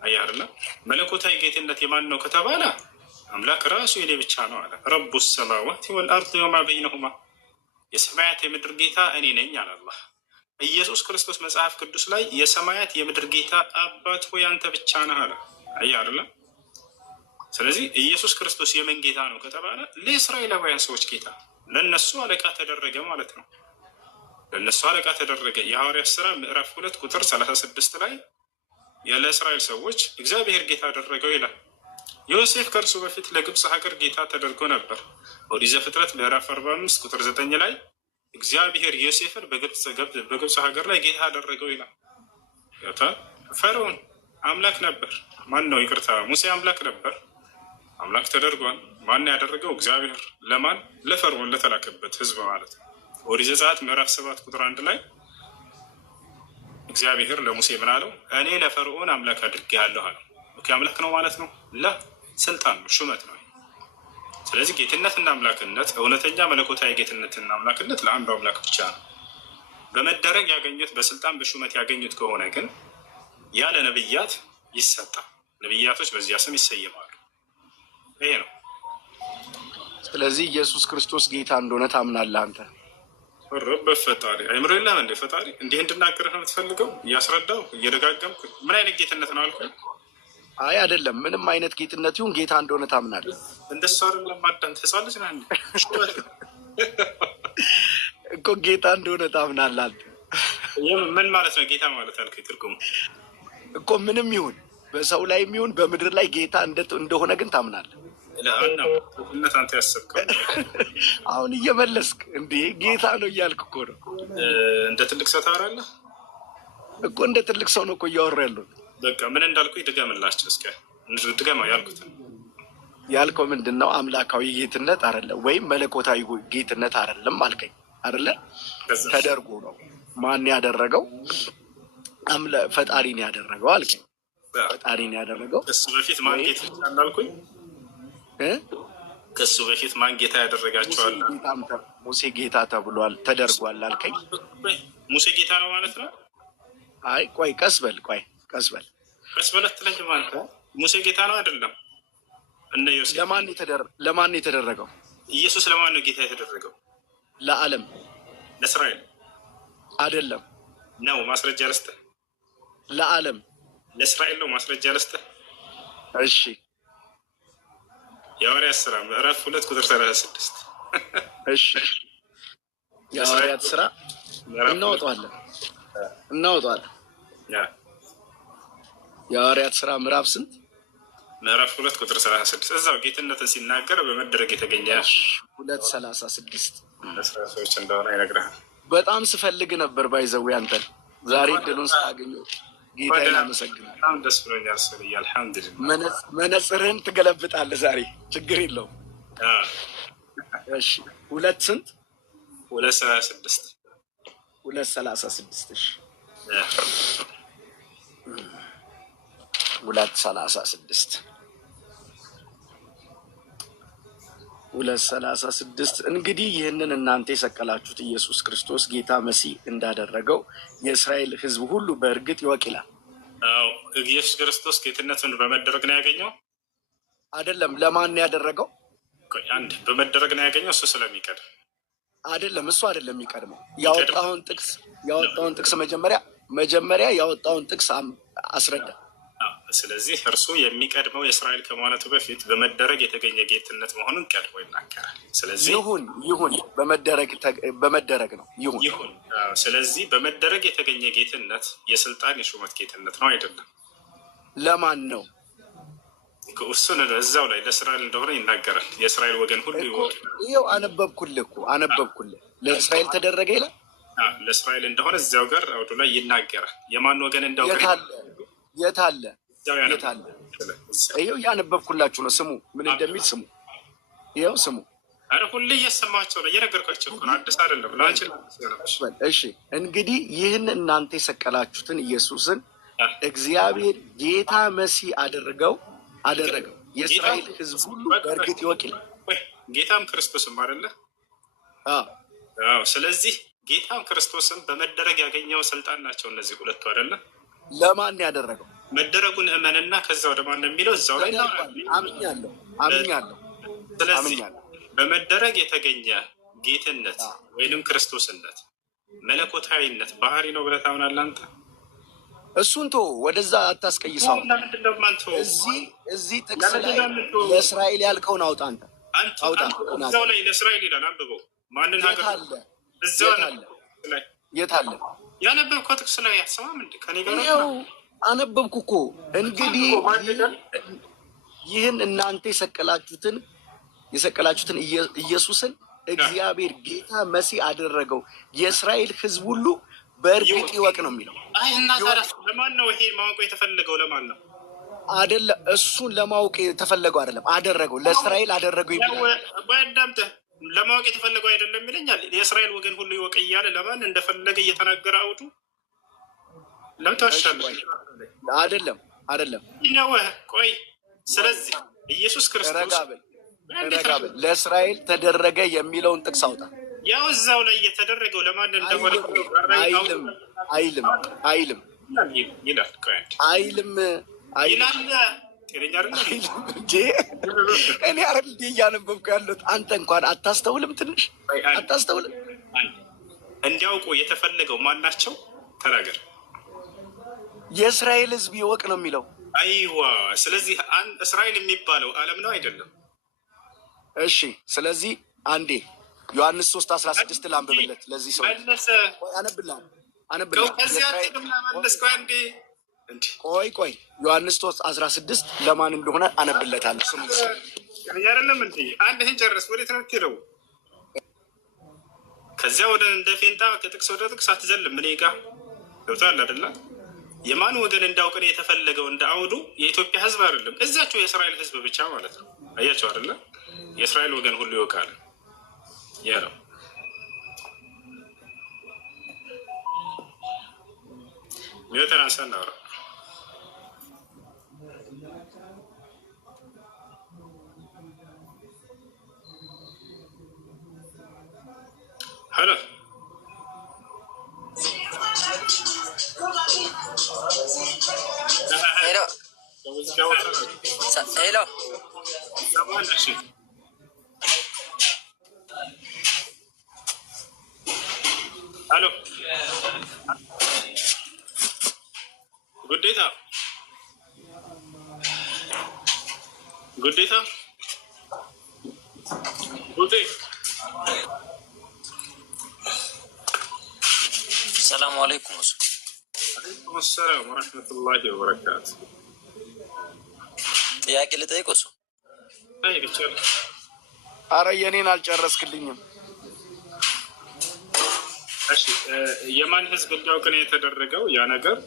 አያርና መለኮታዊ ጌትነት የማን ነው ከተባለ አምላክ ራሱ የኔ ብቻ ነው አለ። ረቡ ሰማዋት ወልአርድ ወማ በይነሁማ፣ የሰማያት የምድር ጌታ እኔ ነኝ አለ አላህ። ኢየሱስ ክርስቶስ መጽሐፍ ቅዱስ ላይ የሰማያት የምድር ጌታ አባት ሆይ አንተ ብቻ ነህ አለ። አያርና ስለዚህ ኢየሱስ ክርስቶስ የምን ጌታ ነው ከተባለ ለእስራኤላውያን ሰዎች ጌታ፣ ለነሱ አለቃ ተደረገ ማለት ነው። ለነሱ አለቃ ተደረገ። የሐዋርያት ሥራ ምዕራፍ 2 ቁጥር 36 ላይ ያለ እስራኤል ሰዎች እግዚአብሔር ጌታ አደረገው ይላል። ዮሴፍ ከእርሱ በፊት ለግብፅ ሀገር ጌታ ተደርጎ ነበር። ኦሪት ዘፍጥረት ምዕራፍ 45 ቁጥር 9 ላይ እግዚአብሔር ዮሴፍን በግብፅ ሀገር ላይ ጌታ አደረገው ይላል። ፈርዖን አምላክ ነበር። ማን ነው? ይቅርታ፣ ሙሴ አምላክ ነበር። አምላክ ተደርጓል። ማን ያደረገው? እግዚአብሔር። ለማን? ለፈርዖን ለተላከበት ህዝብ ማለት ነው። ኦሪት ዘጸአት ምዕራፍ 7 ቁጥር 1 ላይ እግዚአብሔር ለሙሴ ምን አለው? እኔ ለፈርዖን አምላክ አድርጌሃለሁ አለው። ኦኬ፣ አምላክ ነው ማለት ነው? ስልጣን ነው፣ ሹመት ነው። ስለዚህ ጌትነትና አምላክነት፣ እውነተኛ መለኮታዊ ጌትነትና አምላክነት ለአንዱ አምላክ ብቻ ነው። በመደረግ ያገኙት፣ በስልጣን በሹመት ያገኙት ከሆነ ግን ያለ ነብያት ይሰጣል። ነብያቶች በዚያ ስም ይሰየማሉ። ይሄ ነው። ስለዚህ ኢየሱስ ክርስቶስ ጌታ እንደሆነ ታምናለህ አንተ? ረበት ፈጣሪ አይምሮ የለም እንደ ፈጣሪ እንዲህ እንድናገርህ ነው የምትፈልገው? እያስረዳው እየደጋገምኩ ምን አይነት ጌትነት ነው አልኩኝ? አይ አይደለም፣ ምንም አይነት ጌትነት ይሁን ጌታ እንደሆነ ታምናለህ? እንደሱ አይደለም። ማዳን ተሳለች ና እኮ ጌታ እንደሆነ ታምናለህ አንተ? ምን ማለት ነው ጌታ ማለት አልከኝ? ትርጉሙ እኮ ምንም ይሁን በሰው ላይ የሚሆን በምድር ላይ ጌታ እንደሆነ ግን ታምናለህ? ለአናነት አንተ ያሰብከው አሁን እየመለስክ እንዴ ጌታ ነው እያልክ እኮ ነው። እንደ ትልቅ ሰው ታወራለህ እኮ። እንደ ትልቅ ሰው ነው እኮ እያወራ ያለው። በቃ ምን እንዳልኩ ድገምላቸው እስኪ። ድገማ ያልኩትን ያልከው ምንድን ነው? አምላካዊ ጌትነት አይደለም ወይም መለኮታዊ ጌትነት አይደለም አልከኝ አይደለ? ተደርጎ ነው። ማን ያደረገው? ፈጣሪን ያደረገው አልከኝ። ፈጣሪን ያደረገው ከሱ በፊት ማን ጌታ እንዳልኩኝ ከሱ በፊት ማን ጌታ ያደረጋቸዋል? ሙሴ ጌታ ተብሏል፣ ተደርጓል አልከኝ። ሙሴ ጌታ ነው ማለት ነው? አይ ቆይ ቀስ በል ቀስ በል አትለኝ ማለት ነው። ሙሴ ጌታ ነው አይደለም? እነ ዮሴፍ ለማን የተደረገው? ኢየሱስ ለማን ነው ጌታ የተደረገው? ለዓለም። ለእስራኤል አይደለም ነው። ማስረጃ ልስጥህ። ለዓለም ለእስራኤል ነው። ማስረጃ ልስጥህ። እሺ የሐዋርያት ሥራ ምዕራፍ 2 ቁጥር 36 እሺ የሐዋርያት ሥራ እናወጣዋለን። የሐዋርያት ሥራ ምዕራፍ ስንት? ምዕራፍ 2 ቁጥር 36 እዛው ጌትነትን ሲናገር በመደረግ የተገኘ 2:36 ሰዎች እንደሆነ ይነግርሃል። በጣም ስፈልግ ነበር ባይዘው አንተን ዛሬ ድሉን ስላገኘሁ ጌታዬን አመሰግናለሁ። በጣም ደስ ብሎኛል። ሰልይ አልሐምዱሊላህ። መነጽርህን ትገለብጣለህ ዛሬ፣ ችግር የለውም። እሺ 2 ስንት? 2:36 2:36 እሺ 2:36 2:36 እንግዲህ ይህንን እናንተ የሰቀላችሁት ኢየሱስ ክርስቶስ ጌታ መሲህ እንዳደረገው የእስራኤል ሕዝብ ሁሉ በእርግጥ ይወቅ ይላል። ኢየሱስ ክርስቶስ ጌትነቱን በመደረግ ነው ያገኘው አይደለም? ለማን ያደረገው? አንድ በመደረግ ነው ያገኘው። እሱ ስለሚቀድም አይደለም፣ እሱ አይደለም የሚቀድመው። ያወጣውን ጥቅስ መጀመሪያ ያወጣውን ጥቅስ አስረዳ። ስለዚህ እርሱ የሚቀድመው የእስራኤል ከማለቱ በፊት በመደረግ የተገኘ ጌትነት መሆኑን ቀድሞ ይናገራል። ስለዚህ ይሁን በመደረግ ነው ይሁን። ስለዚህ በመደረግ የተገኘ ጌትነት የስልጣን የሹመት ጌትነት ነው አይደለም? ለማን ነው? እሱን እዛው ላይ ለእስራኤል እንደሆነ ይናገራል። የእስራኤል ወገን ሁሉ ይኸው አነበብኩልህ። ለእስራኤል ተደረገ ይላል። ለእስራኤል እንደሆነ እዚያው ጋር አውዱ ላይ ይናገራል። የማን ወገን እንደሆነ የት አለ? ይኸው እያነበብኩላችሁ ነው። ስሙ ምን እንደሚል ስሙ። ይኸው ስሙ። አረ ሁሌ እየሰማቸው ነው፣ እየነገርኳቸው እኮ ነው። አዲስ አይደለም ላንቺ። እሺ እንግዲህ ይህን እናንተ የሰቀላችሁትን ኢየሱስን እግዚአብሔር ጌታ መሲህ አደረገው። የእስራኤል ሕዝብ ሁሉ በእርግጥ ይወቅ ይላል። ጌታም ክርስቶስም አይደለ? አዎ። ስለዚህ ጌታም ክርስቶስም በመደረግ ያገኘው ስልጣን ናቸው እነዚህ ሁለቱ አይደለ? ለማን ያደረገው? መደረጉን እመንና ከዛ ወደ ማን የሚለው እዛው ላይ አምኛለሁ። ስለዚህ በመደረግ የተገኘ ጌትነት ወይንም ክርስቶስነት መለኮታዊነት ባህሪ ነው ብለህ ታምናለህ አንተ? እሱን ቶ ወደዛ አታስቀይሰው። እዚህ ጥቅስ ላይ ለእስራኤል ያልከውን አውጣ። አንተ አውጣ። እዛው ላይ ለእስራኤል ይላል። አንብበው። ማንን ሀገር እዛው ላይ የት አለ? ያነበብከው ጥቅስ ላይ ያሰማም እንዴ? ከኔ ጋር ነው አነበብኩ እኮ። እንግዲህ ይህን እናንተ የሰቀላችሁትን ኢየሱስን እግዚአብሔር ጌታ መሲህ አደረገው፣ የእስራኤል ሕዝብ ሁሉ በእርግጥ ይወቅ ነው የሚለው። ለማን ነው ይሄ ማወቁ የተፈለገው? ለማን ነው? አይደለም እሱን ለማወቅ የተፈለገው አይደለም፣ አደረገው፣ ለእስራኤል አደረገው ይላል። በዳምጠህ ለማወቅ የተፈለገው አይደለም ይለኛል። የእስራኤል ወገን ሁሉ ይወቅ እያለ ለማን እንደፈለገ እየተናገረ አውዱ ለምታሻለህ? አይደለም ነው። ቆይ ስለዚህ ኢየሱስ ክርስቶስ ረጋበል ለእስራኤል ተደረገ የሚለውን ጥቅስ አውጣ። ያው እዛው ላይ የተደረገው ለማን እንደሆነ አይልም እኔ አይደል እንደ እያነበብኩ ያለሁት። አንተ እንኳን አታስተውልም? ትንሽ አታስተውልም? እንዲያውቁ የተፈለገው ማናቸው? ተናገር። የእስራኤል ሕዝብ ይወቅ ነው የሚለው። አይዋ ስለዚህ እስራኤል የሚባለው ዓለም ነው አይደለም? እሺ ስለዚህ አንዴ ዮሐንስ 3:16 ላንብብለት ለዚህ ሰው አነብልሃል። ቆይ ዮሐንስ 3:16 ለማን እንደሆነ አነብለታለሁ። ስሙ አይደለም እንዴ? አንድ ይሄን ጨርስ። ወዴት ነው የምትሄደው? ከዚያ ወደ እንደ ፌንጣ ከጥቅስ ወደ ጥቅስ አትዘልም። እኔ ጋር ገብቶሃል አይደለ? የማን ወገን እንዳውቅን የተፈለገው እንደ አውዱ የኢትዮጵያ ሕዝብ አይደለም፣ እዛቸው የእስራኤል ሕዝብ ብቻ ማለት ነው። አያቸው አይደለ? የእስራኤል ወገን ሁሉ ይወቃል። ያ ነው ሚወተን አንሳና አውራ። ሄሎ ሄሎ ጉዴታ ጉዴ ሰላሙ አለይኩም። አለይኩም ሰላም ወረሕመቱላሂ ወበረካቱ። ጥያቄ ልጠይቅ እሱ ይቻላል። አረ የኔን አልጨረስክልኝም። እሺ የማን ሕዝብ እንዲያውቅ ነው የተደረገው? ያ ነገር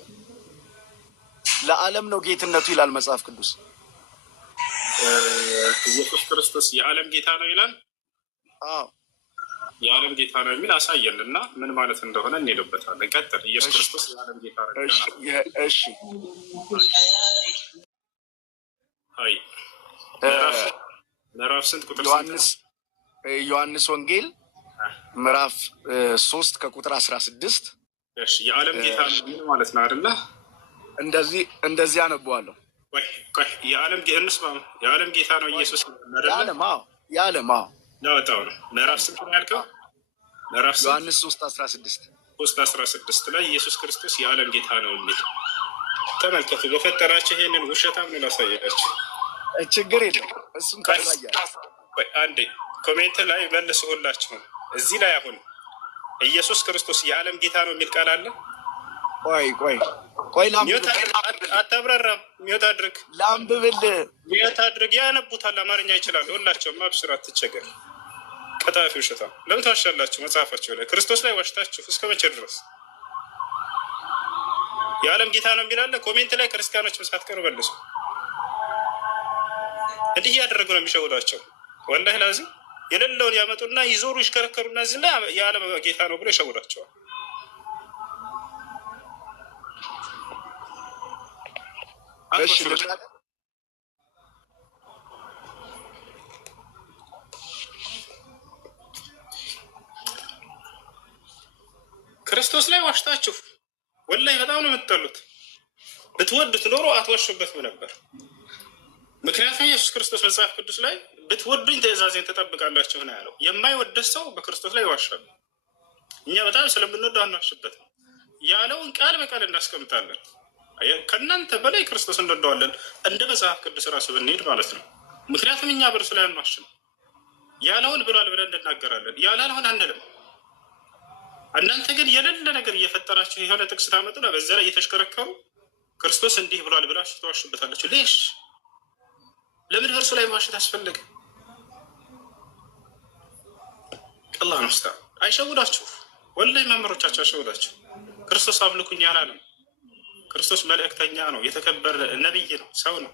ለዓለም ነው ጌትነቱ ይላል መጽሐፍ ቅዱስ። ኢየሱስ ክርስቶስ የዓለም ጌታ ነው ይላል። አዎ የዓለም ጌታ ነው የሚል አሳየን እና ምን ማለት እንደሆነ እንሄድበታለን። ቀጥል። ኢየሱስ ክርስቶስ የዓለም ጌታ ነው። እሺ አይ ምዕራፍ ስንት ቁጥር? ዮሐንስ ወንጌል ምዕራፍ 3 ከቁጥር 16። እሺ የዓለም ጌታ ነው ማለት ነው አይደለ? እንደዚህ አነበዋለሁ። ቆይ የዓለም ጌታ ነው ኢየሱስ የዓለም ላወጣው ነው። ምዕራፍ ስንት ነው ያልከው? ምዕራፍ ዮሐንስ 3:16 ላይ ኢየሱስ ክርስቶስ የዓለም ጌታ ነው የሚል ተመልከቱ። በፈጠራቸው ይሄንን ውሸታም ነው ላሳየላቸው። ችግር የለም እሱም ካሳያ አንዴ ኮሜንት ላይ መልሱ ሁላችሁም። እዚህ ላይ አሁን ኢየሱስ ክርስቶስ የዓለም ጌታ ነው የሚል ቃል አለ? ቆይ አታብራራም። ሚወት አድርግ፣ ላንብብልህ። ሚወት አድርግ። ያነቡታል፣ አማርኛ ይችላሉ ሁላቸውም። አብሽር፣ አትቸገር። ቀጣፊ ውሸታ ለምን ትዋሻላችሁ? መጽሐፋቸው ላይ ክርስቶስ ላይ ዋሽታችሁ እስከ መቼ ድረስ? የዓለም ጌታ ነው የሚላለ ኮሜንት ላይ ክርስቲያኖች ሳትቀሩ መልሱ። እንዲህ እያደረጉ ነው የሚሸውዷቸው። ወላሂ ላዚም የሌለውን ያመጡና ይዞሩ ይሽከረከሩና እዚህ ላይ የዓለም ጌታ ነው ብሎ ይሸውዷቸዋል። ክርስቶስ ላይ ዋሽታችሁ ወላሂ በጣም ነው የምትጠሉት። ብትወዱት ኖሮ አትዋሹበትም ነበር። ምክንያቱም ኢየሱስ ክርስቶስ መጽሐፍ ቅዱስ ላይ ብትወዱኝ ትእዛዜን ትጠብቃላችሁ ነው ያለው። የማይወደድ ሰው በክርስቶስ ላይ ይዋሻል። እኛ በጣም ስለምንወደው አንዋሽበትም። ያለውን ቃል በቃል እናስቀምጣለን። ከእናንተ በላይ ክርስቶስ እንወደዋለን እንደ መጽሐፍ ቅዱስ ራሱ ብንሄድ ማለት ነው። ምክንያቱም እኛ በእርሱ ላይ አንዋሽም። ያለውን ብሏል ብለን እንናገራለን፣ ያላለውን አንልም። እናንተ ግን የሌለ ነገር እየፈጠራችሁ የሆነ ጥቅስ ታመጡና በዛ ላይ እየተሽከረከሩ ክርስቶስ እንዲህ ብሏል ብላችሁ ተዋሹበታላችሁ። ሌሽ ለምን በእርሱ ላይ መዋሸት አስፈለገ? አላህ መስታ አይሸውዳችሁ። ወላሂ መምህሮቻቸው አይሸውዳችሁ። ክርስቶስ አምልኩኝ አላለም። ክርስቶስ መልእክተኛ ነው፣ የተከበረ ነቢይ ነው፣ ሰው ነው።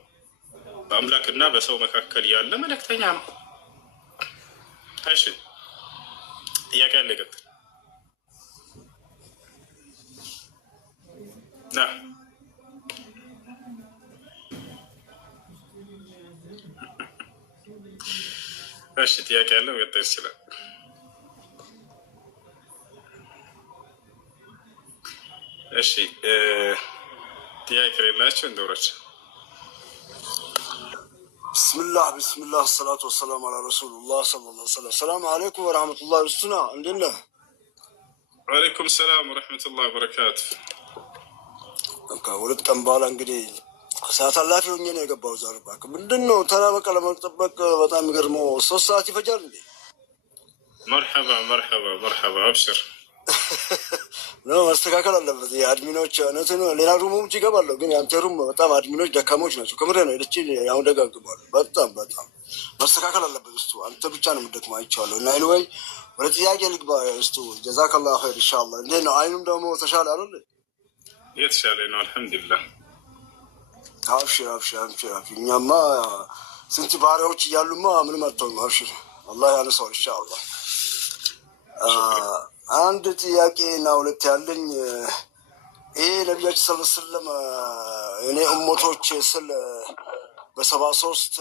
በአምላክና በሰው መካከል ያለ መልእክተኛ ነው። እሺ ጥያቄ አለ? ይቀጥል። እሺ ጥያቄ ያለው መቀጠል ይችላል። እሺ ጥያቄ የሌላቸው እንደውረች። ብስምላህ ብስምላህ ሰላቱ ወሰላም አላ ረሱሉላህ ሰለላሁ ዐለይሂ ወሰለም። ሰላም አለይኩም ወረሕመቱላሂ ወበረካቱህ። እንዴት ነህ? ወአለይኩም ሰላም ወረሕመቱላሂ ወበረካቱህ። ከሁለት ቀን በኋላ እንግዲህ ሰዓት አላፊ ሆኜ ነው የገባው። ዛሬ እባክህ ምንድን ነው ተራ በቃ ለመጠበቅ በጣም የሚገርመው 3 ሰዓት ይፈጃል እንዴ? መርሐባ መርሐባ መርሐባ አብሽር ነው መስተካከል አለበት። የአድሚኖች እውነት ነው። ሌላ ሩሞች ይገባለሁ፣ ግን የአንተ ሩም በጣም አድሚኖች ደካሞች ናቸው። ከምሬ ነው። ሄደች ያሁን ደጋግባሉ። በጣም በጣም መስተካከል አለበት። እስቱ አንተ ብቻ ነው የምትደክመው አይቼዋለሁ። እና ኤኒዌይ ወደ ጥያቄ ልግባ። እስቱ ጀዛከላሁ ኸይር ኢንሻአላህ። እንዴት ነው አይኑም ደግሞ ተሻለ አይደል? የተሻለ ነው አልሐምዱሊላህ። አብሽር አብሽር አብሽር። እኛማ ስንት ባሪያዎች እያሉማ ምንም አትሆንም። አብሽር አላህ ያነሳው ኢንሻአላህ። አንድ ጥያቄ እና ሁለት ያለኝ ይሄ ነቢያችን ሰለላሁ ዐለይሂ ወሰለም እኔ እሞቶች ስል በ73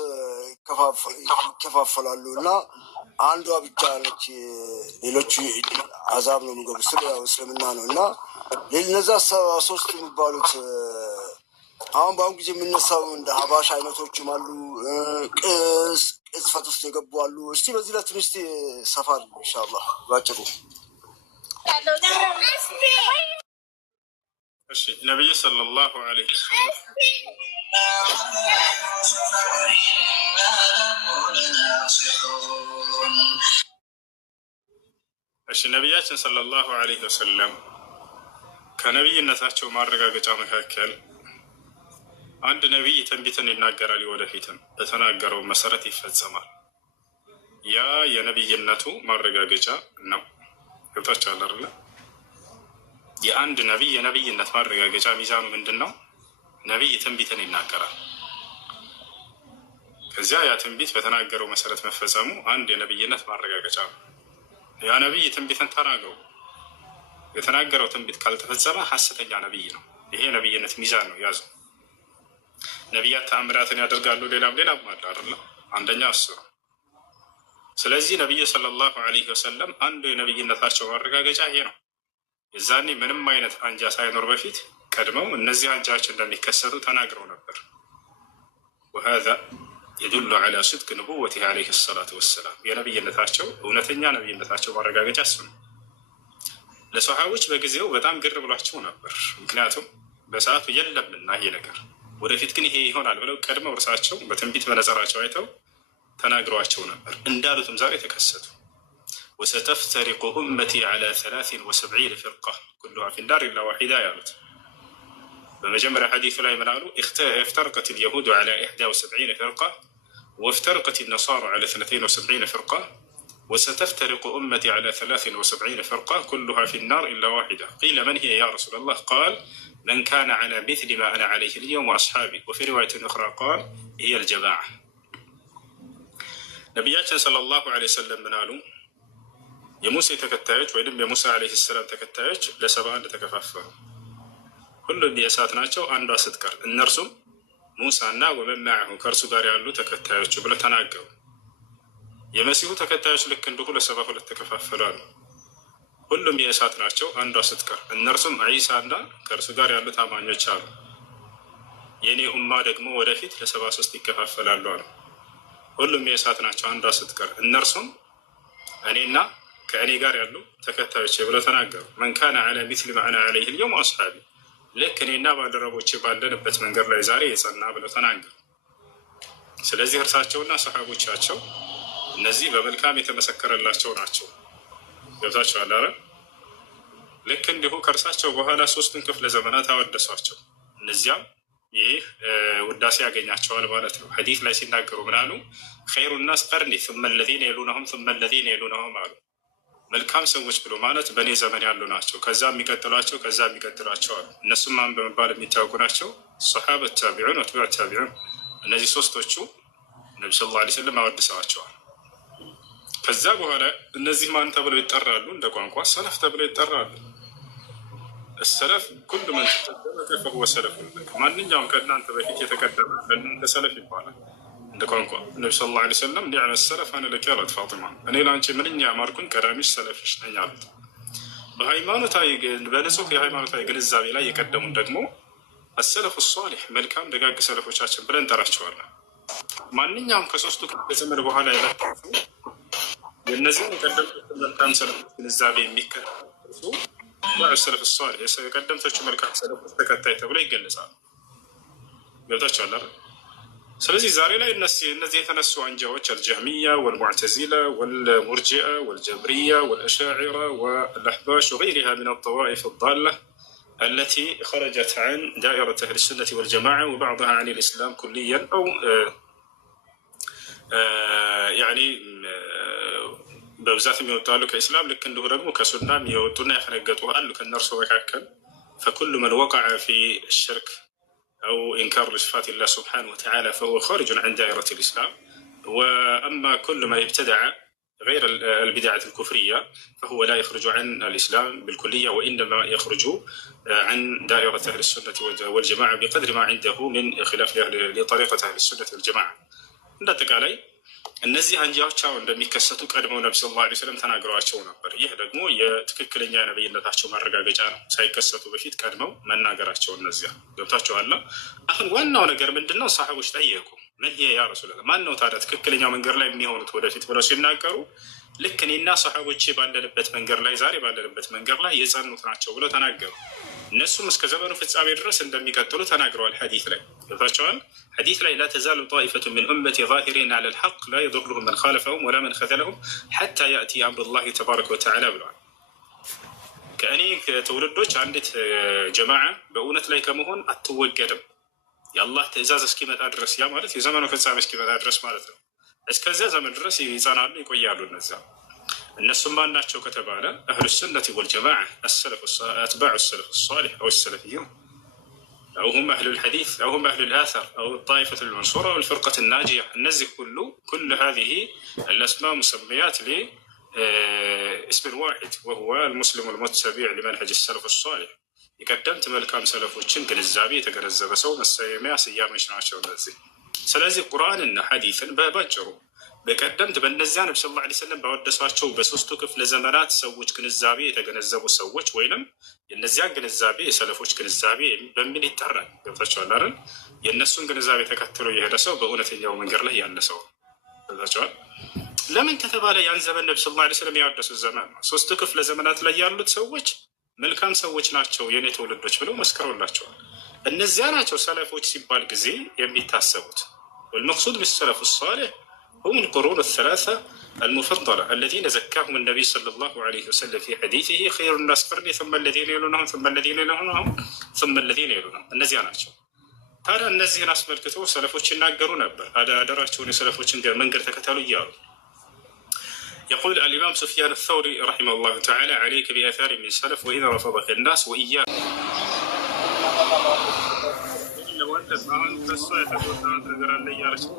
ይከፋፈላሉ እና አንዷ ብቻ ነች፣ ሌሎቹ አዛብ ነው የሚገቡ ስለ ያው እስልምና ነው እና እነዛ 73 የሚባሉት አሁን በአሁን ጊዜ የሚነሳው እንደ ሀባሽ አይነቶችም አሉ፣ ቅጽፈት ውስጥ የገቡ አሉ። እስቲ በዚህ ላይ ትንሽ ሰፋል ኢንሻአላህ ባጭሩ። እሺ ነብዩ ሰለላሁ ዐለይሂ ወሰለም ነቢያችን ሰለላሁ ዐለይሂ ወሰለም ከነቢይነታቸው ማረጋገጫ መካከል አንድ ነቢይ ትንቢትን ይናገራል፣ ወደፊትም በተናገረው መሰረት ይፈጸማል። ያ የነቢይነቱ ማረጋገጫ ነው። ገብታችኋል አይደለ? የአንድ ነቢይ የነቢይነት ማረጋገጫ ሚዛኑ ምንድን ነው? ነቢይ ትንቢትን ይናገራል። ከዚያ ያ ትንቢት በተናገረው መሰረት መፈጸሙ አንድ የነቢይነት ማረጋገጫ ነው። ያ ነቢይ ትንቢትን ተናገሩ፣ የተናገረው ትንቢት ካልተፈጸመ ሐሰተኛ ነቢይ ነው። ይሄ የነቢይነት ሚዛን ነው፣ ያዘው። ነቢያት ተአምራትን ያደርጋሉ፣ ሌላም አለ አይደለ? አንደኛ እሱ ነው። ስለዚህ ነቢዩ ሰለላሁ ዐለይሂ ወሰለም አንዱ የነቢይነታቸው ማረጋገጫ ይሄ ነው። የዛኔ ምንም አይነት አንጃ ሳይኖር በፊት ቀድመው እነዚህ አንጃዎች እንደሚከሰቱ ተናግረው ነበር። ወሀዛ የዱሉ ዐላ ስድቅ ንቡወቲሂ ዐለይሂ ሰላቱ ወሰላም። የነቢይነታቸው እውነተኛ ነቢይነታቸው ማረጋገጫ እሱ ነው። ለሰሃቦች በጊዜው በጣም ግር ብሏቸው ነበር። ምክንያቱም በሰዓቱ የለምና ይሄ ነገር፣ ወደፊት ግን ይሄ ይሆናል ብለው ቀድመው እርሳቸው በትንቢት መነጽራቸው አይተው ተናግረዋቸው ነበር። እንዳሉትም ዛሬ ተከሰቱ። ወሰተፍተሪቁ ኡመቲ ዐላ 73 ፍርቃ ኩሉሃ ፊናር ኢላ ዋሒዳ ያሉት። በመጀመሪያ ሐዲሱ ላይ ምን አሉ? እፍተረቀት ልየሁዱ ዐላ 71 ፍርቃ ወፍተረቀት ነሳራ ዐላ 72 ፍርቃ ወሰተፍተሪቁ ኡመቲ ዐላ 73 ፍርቃ ኩሉሃ ፊናር ኢላ ዋሒዳ ቂለ መን ሂየ ያ ረሱለላህ ቃል መን ካነ ዐላ ሚስሊ ማ አነ ዐለይሂ ልየውም ወአስሓቢ ወፊ ሪዋየትን ኡኽራ ቃል ሂየ ልጀማዓ። ነቢያችን ሰለላሁ ዐለይሂ ወሰለም ምን አሉ? የሙሴ ተከታዮች ወይም የሙሳ ዐለይሂ ሰላም ተከታዮች ለ71 ተከፋፈሉ። ሁሉም የእሳት ናቸው አንዷ ስትቀር፣ እነርሱም ሙሳና ወመን መዐሁ ከእርሱ ጋር ያሉ ተከታዮች ብለው ተናገሩ። የመሲሁ ተከታዮች ልክ እንዲሁ ለ72 ተከፋፈሉ አሉ። ሁሉም የእሳት ናቸው አንዷ ስትቀር፣ እነርሱም ዒሳና ከእርሱ ጋር ያሉ ታማኞች አሉ። የእኔ ኡማ ደግሞ ወደፊት ለ73 ይከፋፈላሉ አሉ። ሁሉም የእሳት ናቸው አንዷ ስትቀር፣ እነርሱም እኔና ከእኔ ጋር ያሉ ተከታዮች ብለው ተናገሩ። መን ካነ ዐላ ሚስሊ ማ አና ዐለይሂ አልየውም ወአስሓቢ፣ ልክ እኔና ባልደረቦቼ ባለንበት መንገድ ላይ ዛሬ የጸና ብለው ተናገሩ። ስለዚህ እርሳቸውና ሰሓቦቻቸው እነዚህ በመልካም የተመሰከረላቸው ናቸው። ገብታችኋል አይደል? ልክ እንዲሁ ከእርሳቸው በኋላ 3 ክፍለ ዘመናት አወደሷቸው። እነዚያም ይህ ውዳሴ ያገኛቸዋል ማለት ነው። ሐዲስ ላይ ሲናገሩ ምን አሉ? ኸይሩ ናስ ቀርኒ ثم الذين يلونهم ثم الذين يلونهم አሉ። መልካም ሰዎች ብሎ ማለት በእኔ ዘመን ያሉ ናቸው፣ ከዛ የሚቀጥሏቸው፣ ከዛ የሚቀጥሏቸው አሉ። እነሱም ማን በመባል የሚታወቁ ናቸው? ሰሓበት ታቢዑን ወትቢዕ ታቢዑን። እነዚህ ሶስቶቹ ነቢ ስ ላ ስለም አወድሰዋቸዋል። ከዛ በኋላ እነዚህ ማን ተብለው ይጠራሉ? እንደ ቋንቋ ሰለፍ ተብለው ይጠራሉ። ሰለፍ ኩሉ መን ተቀደመ ፈሁወ ሰለፍ፣ ማንኛውም ከእናንተ በፊት የተቀደመ ለእናንተ ሰለፍ ይባላል። እንደ ቋንቋ ነቢ ስ ላ ሰለም ኒዕመ ሰለፍ አነ ለኪ አላት ፋጢማ፣ እኔ ለአንቺ ምንኛ ማርኩኝ ቀዳሚሽ ሰለፍሽ ነኝ አሉት። በሃይማኖታዊ በንጹህ የሃይማኖታዊ ግንዛቤ ላይ የቀደሙን ደግሞ አሰለፉ ሷሊሕ መልካም ደጋግ ሰለፎቻችን ብለን እንጠራቸዋለን። ማንኛውም ከ3ቱ ክፍለ ዘመን በኋላ የለሱ የእነዚህን የቀደምቶቹ መልካም ሰለፎች ግንዛቤ የሚከተሉ ሰለፍ ሷሊሕ የቀደምቶቹ መልካም ሰለፎች ተከታይ ተብሎ ይገለጻሉ። ገብታችኋል አይደል? ስለዚህ ዛሬ ላይ እነዚህ የተነሱ አንጃዎች አልጀህሚያ ወልሙዕተዚላ ወልሙርጂአ ወልጀብሪያ ወልአሻዒራ ወልአሕባሽ ወገይሪሃ ሚን አጠዋኢፍ አዳላ التي خرجت عن دائرة أهل السنة والجماعة وبعضها عن الإسلام كليا أو يعني በብዛት የሚወጡ አሉ ከኢስላም፣ ልክ እንዲሁ ደግሞ ከሱና የሚወጡና ያፈነገጡ አሉ ከእነርሱ መካከል። فكل من وقع في الشرك أو إنكار لصفات الله سبحانه وتعالى فهو خارج عن دائرة الإسلام. وأما كل ما ابتدع غير البدعة الكفرية فهو لا يخرج عن الإسلام بالكلية، وإنما يخرج عن دائرة أهل السنة والجماعة بقدر ما عنده من خلاف لطريقة أهل السنة والجماعة. عندك علي እነዚህ አንጃዎች አሁን እንደሚከሰቱ ቀድመው ነቢ ሰለላሁ ዐለይሂ ወሰለም ተናግረዋቸው ነበር። ይህ ደግሞ የትክክለኛ ነብይነታቸው ማረጋገጫ ነው። ሳይከሰቱ በፊት ቀድመው መናገራቸው እነዚያ ገብታችኋል። አሁን ዋናው ነገር ምንድነው? ሰሃቦች ጠየቁ፣ ምን ይሄ ያ ረሱላህ፣ ማን ነው ታዲያ ትክክለኛው መንገድ ላይ የሚሆኑት ወደፊት ብለው ሲናገሩ ልክ እኔና ሰሃቦቼ ባለንበት መንገድ ላይ ዛሬ ባለንበት መንገድ ላይ የጸኑት ናቸው ብለው ተናገሩ። እነሱም እስከ ዘመኑ ፍጻሜ ድረስ እንደሚቀጥሉ ተናግረዋል። ሐዲስ ላይ ገብታችኋል። ሐዲስ ላይ ላ ተዛሉ ጣኢፈቱ ሚን ኡመቲ ዛሂሪን ዐለል ሐቅ ላ የዱሩሁም መን ኻለፈሁም ወላ መን ኸዘለሁም ሐታ ያእቲ አምሩላሂ ተባረከ ወተዓላ ብለዋል። ከእኔ ትውልዶች አንዲት ጀማዓ በእውነት ላይ ከመሆን አትወገድም የአላህ ትእዛዝ እስኪመጣ ድረስ። ያ ማለት የዘመኑ ፍጻሜ እስኪመጣ ድረስ ማለት ነው። እስከዚያ ዘመን ድረስ ይጸናሉ፣ ይቆያሉ። እነሱም ማን ናቸው ከተባለ አህሉ ሱነቲ ወልጀማዓ አትባዑ ሰለፍ ሷሊሕ አው ሰለፊዩን አው ሁም አህሉ ልሐዲስ አው ሁም አህሉ ልአተር አው ጣኢፈቱ ልመንሱራ አው ልፍርቀት ናጂያ። እነዚህ ኩሉ ሃዚህ አልአስማ ሙሰመያት ሊእስምን ዋሒድ ወሁወ አልሙስሊሙ ልሙተቢዕ ሊመንሀጅ ሰለፍ ሷሊሕ። የቀደምት መልካም ሰለፎችን ግንዛቤ የተገነዘበ ሰው መሰየሚያ ስያሜዎች ናቸው እነዚህ። ስለዚህ ቁርአንና ሐዲስን ባጭሩ በቀደምት በእነዚያ ነቢ ሰለላሁ ዐለይሂ ወሰለም ባወደሷቸው በ3ቱ ክፍለ ዘመናት ሰዎች ግንዛቤ የተገነዘቡ ሰዎች ወይንም የእነዚያን ግንዛቤ የሰለፎች ግንዛቤ በሚል ይጠራል። ገብታችኋል አይደል? የእነሱን ግንዛቤ ተከትሎ የሄደ ሰው በእውነተኛው መንገድ ላይ ያለ ሰው ገብታችኋል። ለምን ከተባለ ያን ዘመን ነቢ ሰለላሁ ዐለይሂ ወሰለም ያወደሱት ዘመን ነው። 3ቱ ክፍለ ዘመናት ላይ ያሉት ሰዎች መልካም ሰዎች ናቸው የኔ ትውልዶች ብለው መስክረውላቸዋል። እነዚያ ናቸው ሰለፎች ሲባል ጊዜ የሚታሰቡት። والمقصود بالسلف الصالح هم القرون الثلاثة المفضلة الذين زكاهم النبي صلى الله عليه وسلم في حديثه خير الناس قرني ثم الذين يلونهم ثم الذين يلونهم ثم الذين يلونهم እነዚያ ናቸው። ታዲያ እነዚህን አስመልክቶ ሰለፎች ይናገሩ ነበር። አደራቸውን የሰለፎችን መንገድ ተከተሉ እያሉ يقول الإمام سفيان الثوري رحمه الله تعالى عليك بآثار من سلف وإذا رفضك الناس وإياك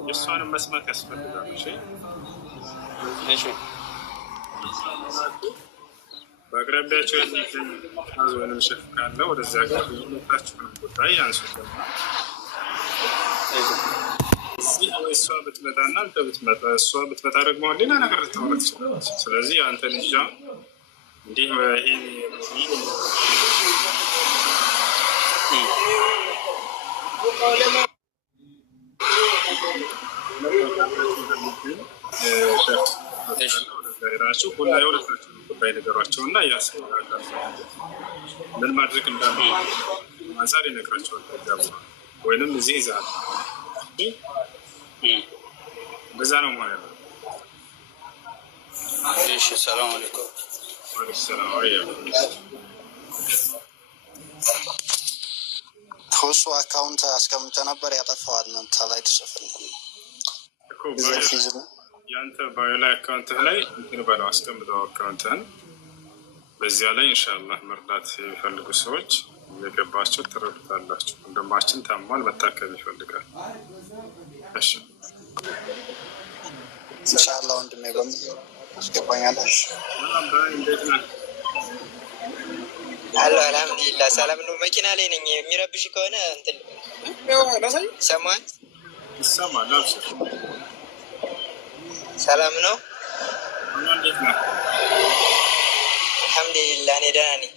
የእሷንም መስማት ያስፈልጋል። በአቅራቢያቸው የሚገኝ ኡስታዝ ወይም ሼክ ካለ ወደዚያ ጋር ሁለታችሁንም ጉዳይ አንሱትና እዚህ እሷ ብትመጣና አንተ ብትመጣ እሷ ብትመጣ ደግሞ ሌላ ነገር ልታወራ ትችላለች። ስለዚህ አንተ ልጅ እንዲህ ይሄን ራሱ ሁላ የሁለታቸው ጉዳይ ነገሯቸው እና እያስፈራራል ምን ማድረግ እንዳለ አንጻር ይነግራቸዋል። ወይንም እዚህ ይዛል በዛ ነው ማለት ነው። እሺ ሰላም አለይኩም። ሰላም አለይኩም። ሁሱ አካውንት አስቀምጠ ነበር ያጠፋዋል። እናንተ ላይ ተሰፈን ያንተ ባዮ ላይ አካውንትህ ላይ እንትን በለው አስቀምጠው አካውንትህን። በዚያ ላይ ኢንሻአላህ መርዳት የሚፈልጉ ሰዎች የገባቸው ትረዱታላችሁ። ወንድማችን ታሟል፣ መታከም ይፈልጋል። እሺ ኢንሻአላህ ወንድሜ ጎም አስገባኛለሽ። እንዴት ነህ? አሎ አልሐምዱሊላህ ሰላም ነው። መኪና ላይ ነኝ። የሚረብሽ ከሆነ እንትን ሰማን ይሰማል። አብሽር ሰላም ነው። እንዴት ነህ? አልሐምዱሊላህ እኔ ደህና ነኝ።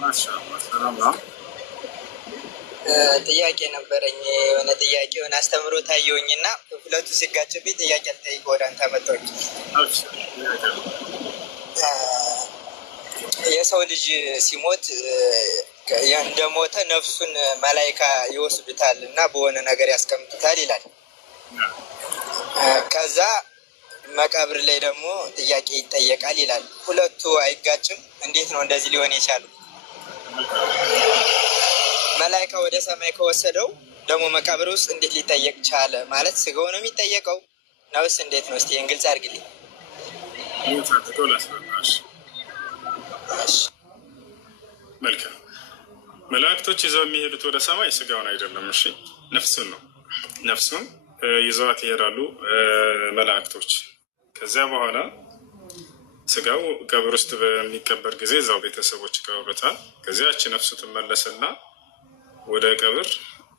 ማሻአላህ ሰላም ነው። ጥያቄ ነበረኝ። የሆነ ጥያቄ የሆነ አስተምሮ ታየውኝና ሁለቱ ሲጋጭብኝ ጥያቄ ልጠይቅ ወደ አንተ መጣሁኝ። የሰው ልጅ ሲሞት እንደሞተ ነፍሱን መላይካ ይወስዱታል እና በሆነ ነገር ያስቀምጡታል ይላል። ከዛ መቃብር ላይ ደግሞ ጥያቄ ይጠየቃል ይላል። ሁለቱ አይጋጭም? እንዴት ነው እንደዚህ ሊሆን የቻሉ? መላይካ ወደ ሰማይ ከወሰደው ደግሞ መቃብር ውስጥ እንዴት ሊጠየቅ ቻለ? ማለት ስጋው ነው የሚጠየቀው ነውስ እንዴት ነው? እስኪ ግልጽ አድርግልኝ። መልካም። መላእክቶች ይዘው የሚሄዱት ወደ ሰማይ ስጋውን አይደለም፣ እሺ፣ ነፍሱን ነው። ነፍሱን ይዘዋት ይሄዳሉ መላእክቶች። ከዚያ በኋላ ስጋው ቀብር ውስጥ በሚቀበር ጊዜ እዛው ቤተሰቦች ይቀብሩታል። ከዚያች ነፍሱ ትመለስና ወደ ቀብር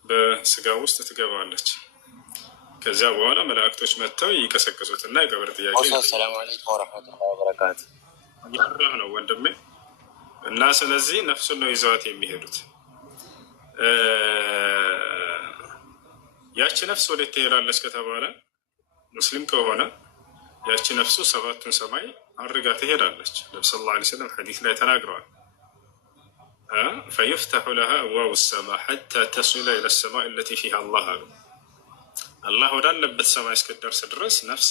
በስጋው ውስጥ ትገባለች። ከዚያ በኋላ መላእክቶች መጥተው ይቀሰቅሱትና የቀብር ጥያቄ ሰላም አለይኩም ወረሕመቱላሂ ወበረካቱ ያራህ ነው ወንድሜ። እና ስለዚህ ነፍሱን ነው ይዘዋት የሚሄዱት። ያቺ ነፍስ ወዴት ትሄዳለች ከተባለ ሙስሊም ከሆነ ያቺ ነፍሱ ሰባቱን ሰማይ አድርጋ ትሄዳለች። ነብዩ ሰለላሁ ዐለይሂ ወሰለም ሐዲስ ላይ ተናግረዋል። ፈይፍተሑ ለሃ አብዋቡ ሰማ ሐታ ተሲለ ኢለ ሰማኢ አለቲ ፊሃ አላህ አሉ። አላህ ወዳለበት ሰማይ እስክትደርስ ድረስ ነፍስ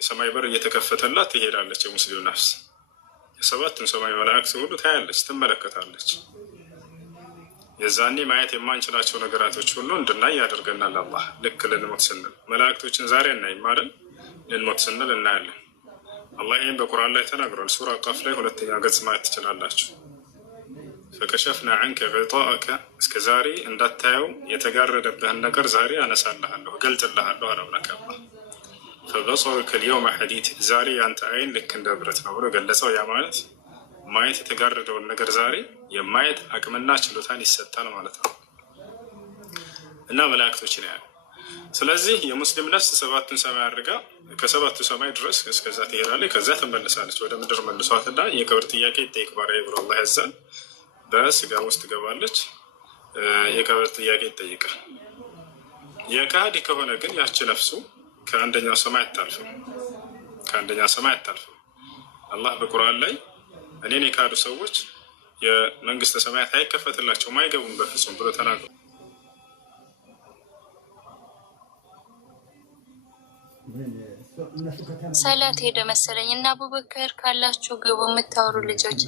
የሰማይ በር እየተከፈተላት ትሄዳለች። የሙስሊም ነፍስ የሰባቱን ሰማይ መላእክት ሁሉ ታያለች፣ ትመለከታለች። የዛኔ ማየት የማንችላቸው ነገራቶች ሁሉ እንድናይ ያደርገናል አላህ። ልክ ልንሞት ስንል መላእክቶችን ዛሬ እናይም አይደል? ልንሞት ስንል እናያለን። አላህ ይህም በቁርአን ላይ ተናግሯል። ሱራ ቃፍ ላይ 2ኛ ገጽ ማየት ትችላላችሁ። ፈከሸፍና ዐንከ ጊጣአከ፣ እስከ ዛሬ እንዳታየው የተጋረደብህን ነገር ዛሬ አነሳልሃለሁ፣ እገልጥልሃለሁ አለ አምላክ አላህ። ፈበሰሩከ ልየውመ ሐዲድ፣ ዛሬ ያንተ አይን ልክ እንደ ብረት ነው ብሎ ገለጸው። ያ ማለት ማየት የተጋረደውን ነገር ዛሬ የማየት አቅምና ችሎታን ይሰጣል ማለት ነው። እና መላእክቶች ነው ያለ። ስለዚህ የሙስሊም ነፍስ ሰባቱን ሰማይ አድርጋ ከሰባቱ ሰማይ ድረስ እስከዛ ትሄዳለች። ከዛ ትመለሳለች። ወደ ምድር መልሷትና የቀብር ጥያቄ ይጠይቅ ባሪያዬ ብሎ አላህ ያዛል። በስጋ ውስጥ ትገባለች። የቀብር ጥያቄ ይጠይቃል። የካህዲ ከሆነ ግን ያቺ ነፍሱ ከአንደኛው ሰማይ አታልፍም። ከአንደኛው ሰማይ አታልፍም። አላህ በቁርአን ላይ እኔን የካዱ ሰዎች የመንግስተ ሰማያት አይከፈትላቸውም፣ አይገቡም በፍጹም ብሎ ተናግሯል። ሰላት ሄደ መሰለኝ እና አቡበከር ካላችሁ ግቡ፣ የምታወሩ ልጆች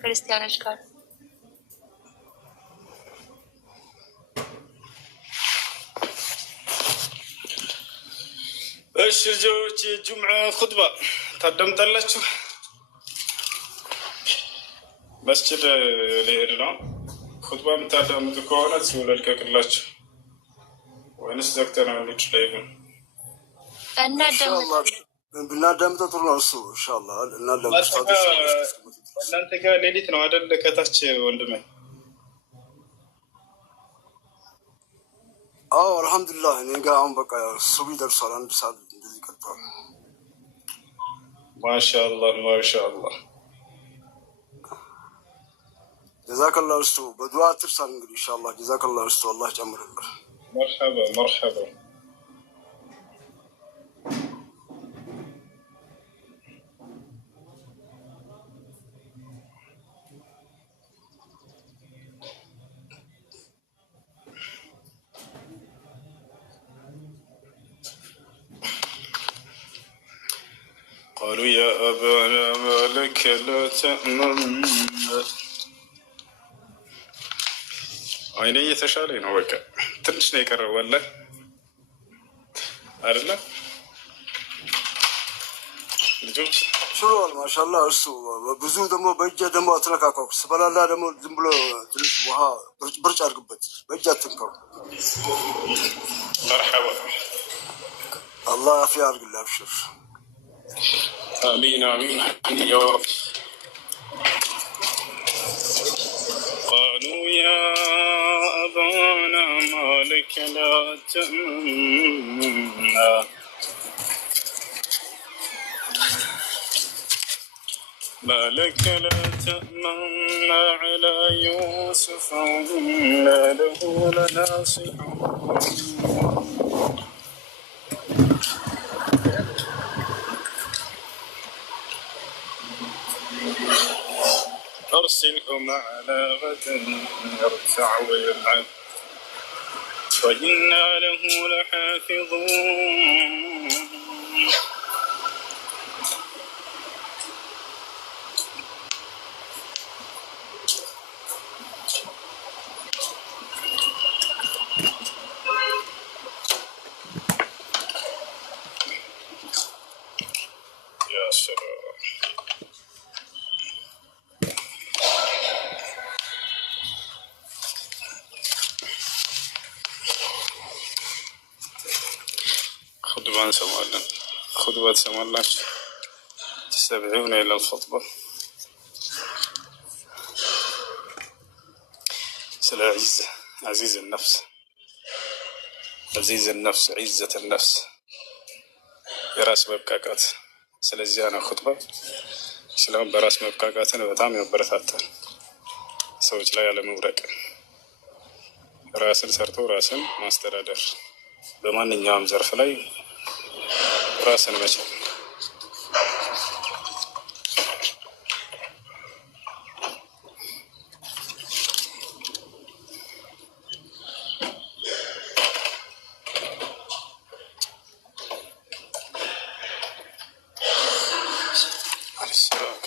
ክርስቲያኖች ካሉ። እሺ ልጆች የጁምዓ ኹጥባ ታዳምጣላችሁ። መስጅድ ሊሄድ ነው። ኹጥባ የምታዳምጡ ከሆነ እዚሁ ልልቀቅላችሁ ወይንስ ዘግተነው እንሂድ? ላይ ይሁን ብናዳምጠው ጥሩ ነው። እሱ ኢንሻአላህ እናዳምጠው። እናንተ ጋር ሌሊት ነው አይደል? ከታች ወንድሜ። አዎ አልሐምዱሊላህ። እኔ ጋር አሁን በቃ ሱቢ ደርሷል። 1 ሰዓት እንደዚህ ቀርቷል። ማሻአላህ ማሻአላህ። ጀዛከላሁ እስቱ በዱዓ ትርሳል እንግዲህ ኢንሻአላህ። ጀዛከላሁ እስቱ አላህ ጨምርልህ። መርሐባ መርሐባ። قالوا يا أبانا ما لك لا تأمنا አይኔ እየተሻለኝ ነው። በቃ ትንሽ ነው የቀረው ወላሂ አይደለም ልጆች ሽሏል። ማሻአላህ እሱ ብዙ ደግሞ በእጅ ደግሞ አትነካካው። ስበላላ ደግሞ ዝም ብሎ ትንሽ ውሃ ብርጭ አድርግበት። በእጅ አትንካው። መርሐባ አላህ አፊያ አድርግልህ። አብሽር። آمين آمين يا رب. قالوا يا أبانا ما لك لا تأمنا ما لك لا تأمنا على يوسف وإنا له لناصحون أرسله معنا غدا يرتع ويلعب وإنا له لحافظون يا سلام. خطبة نسمعنا خطبة تسمعنا تستمعون إلى الخطبة سلا عزة عزيز النفس عزيز النفس عزة النفس የራስ መብቃቃት። ስለዚህ ያነ ኹጥባ እስላም በራስ መብቃቃትን በጣም ያበረታታል። ሰዎች ላይ ያለመውደቅ፣ ራስን ሰርቶ ራስን ማስተዳደር፣ በማንኛውም ዘርፍ ላይ ራስን መቻል።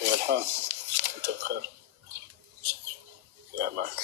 يا الحال انت بخير يا معك.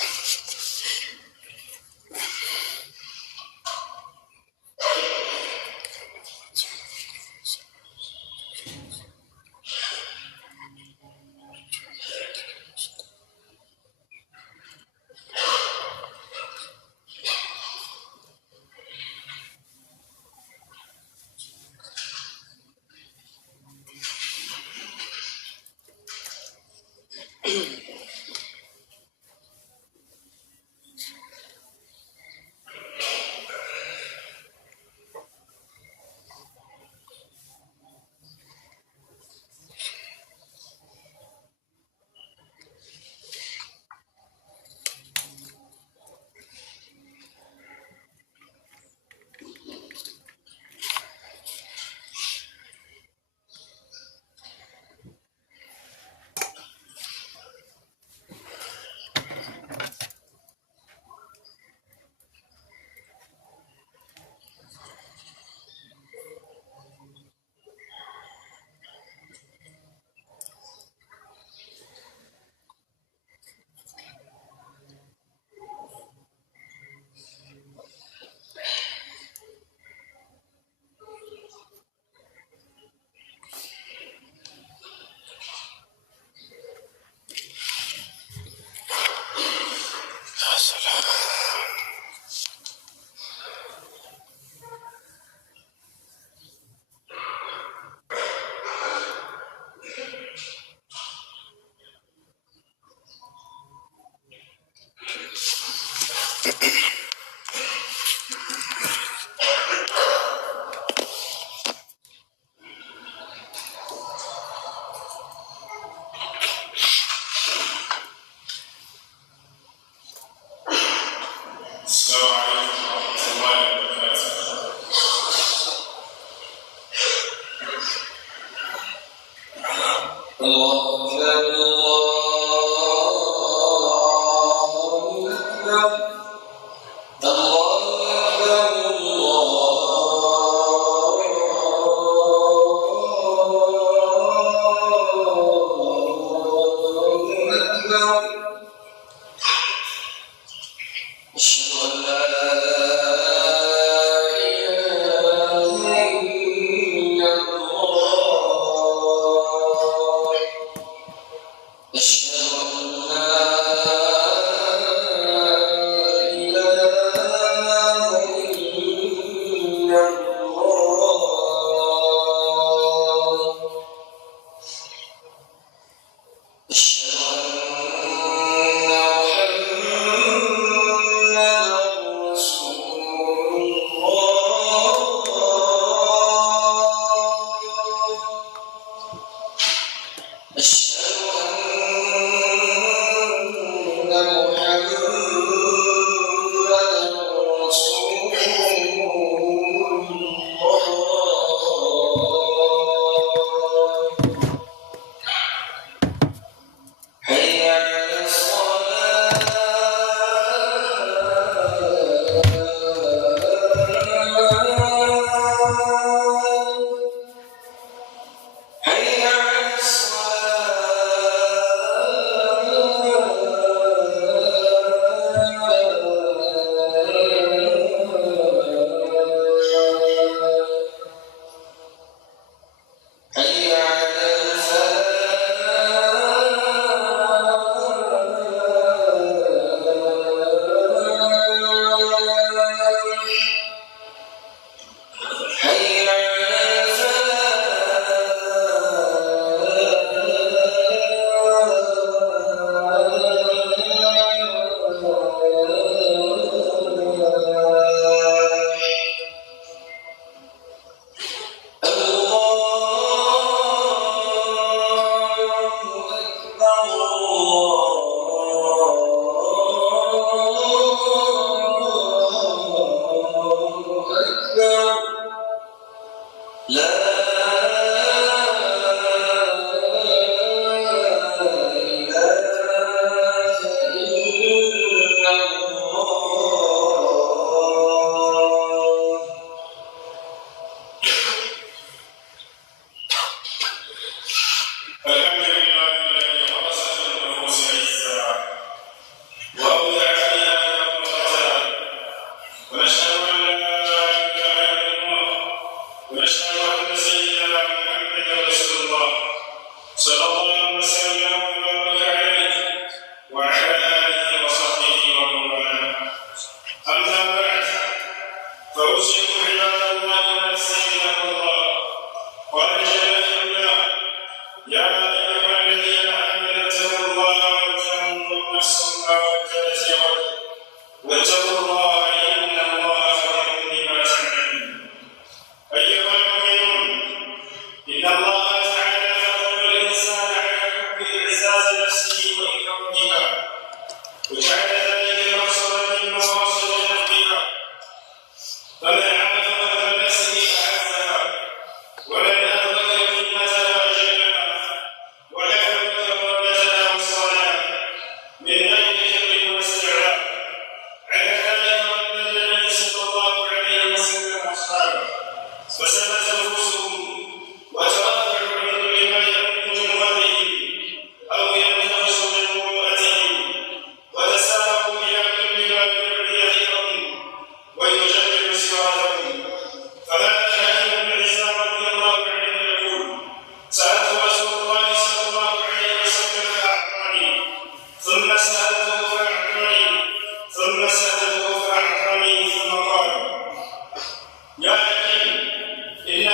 إن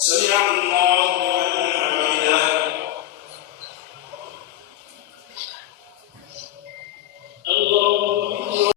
سمع الله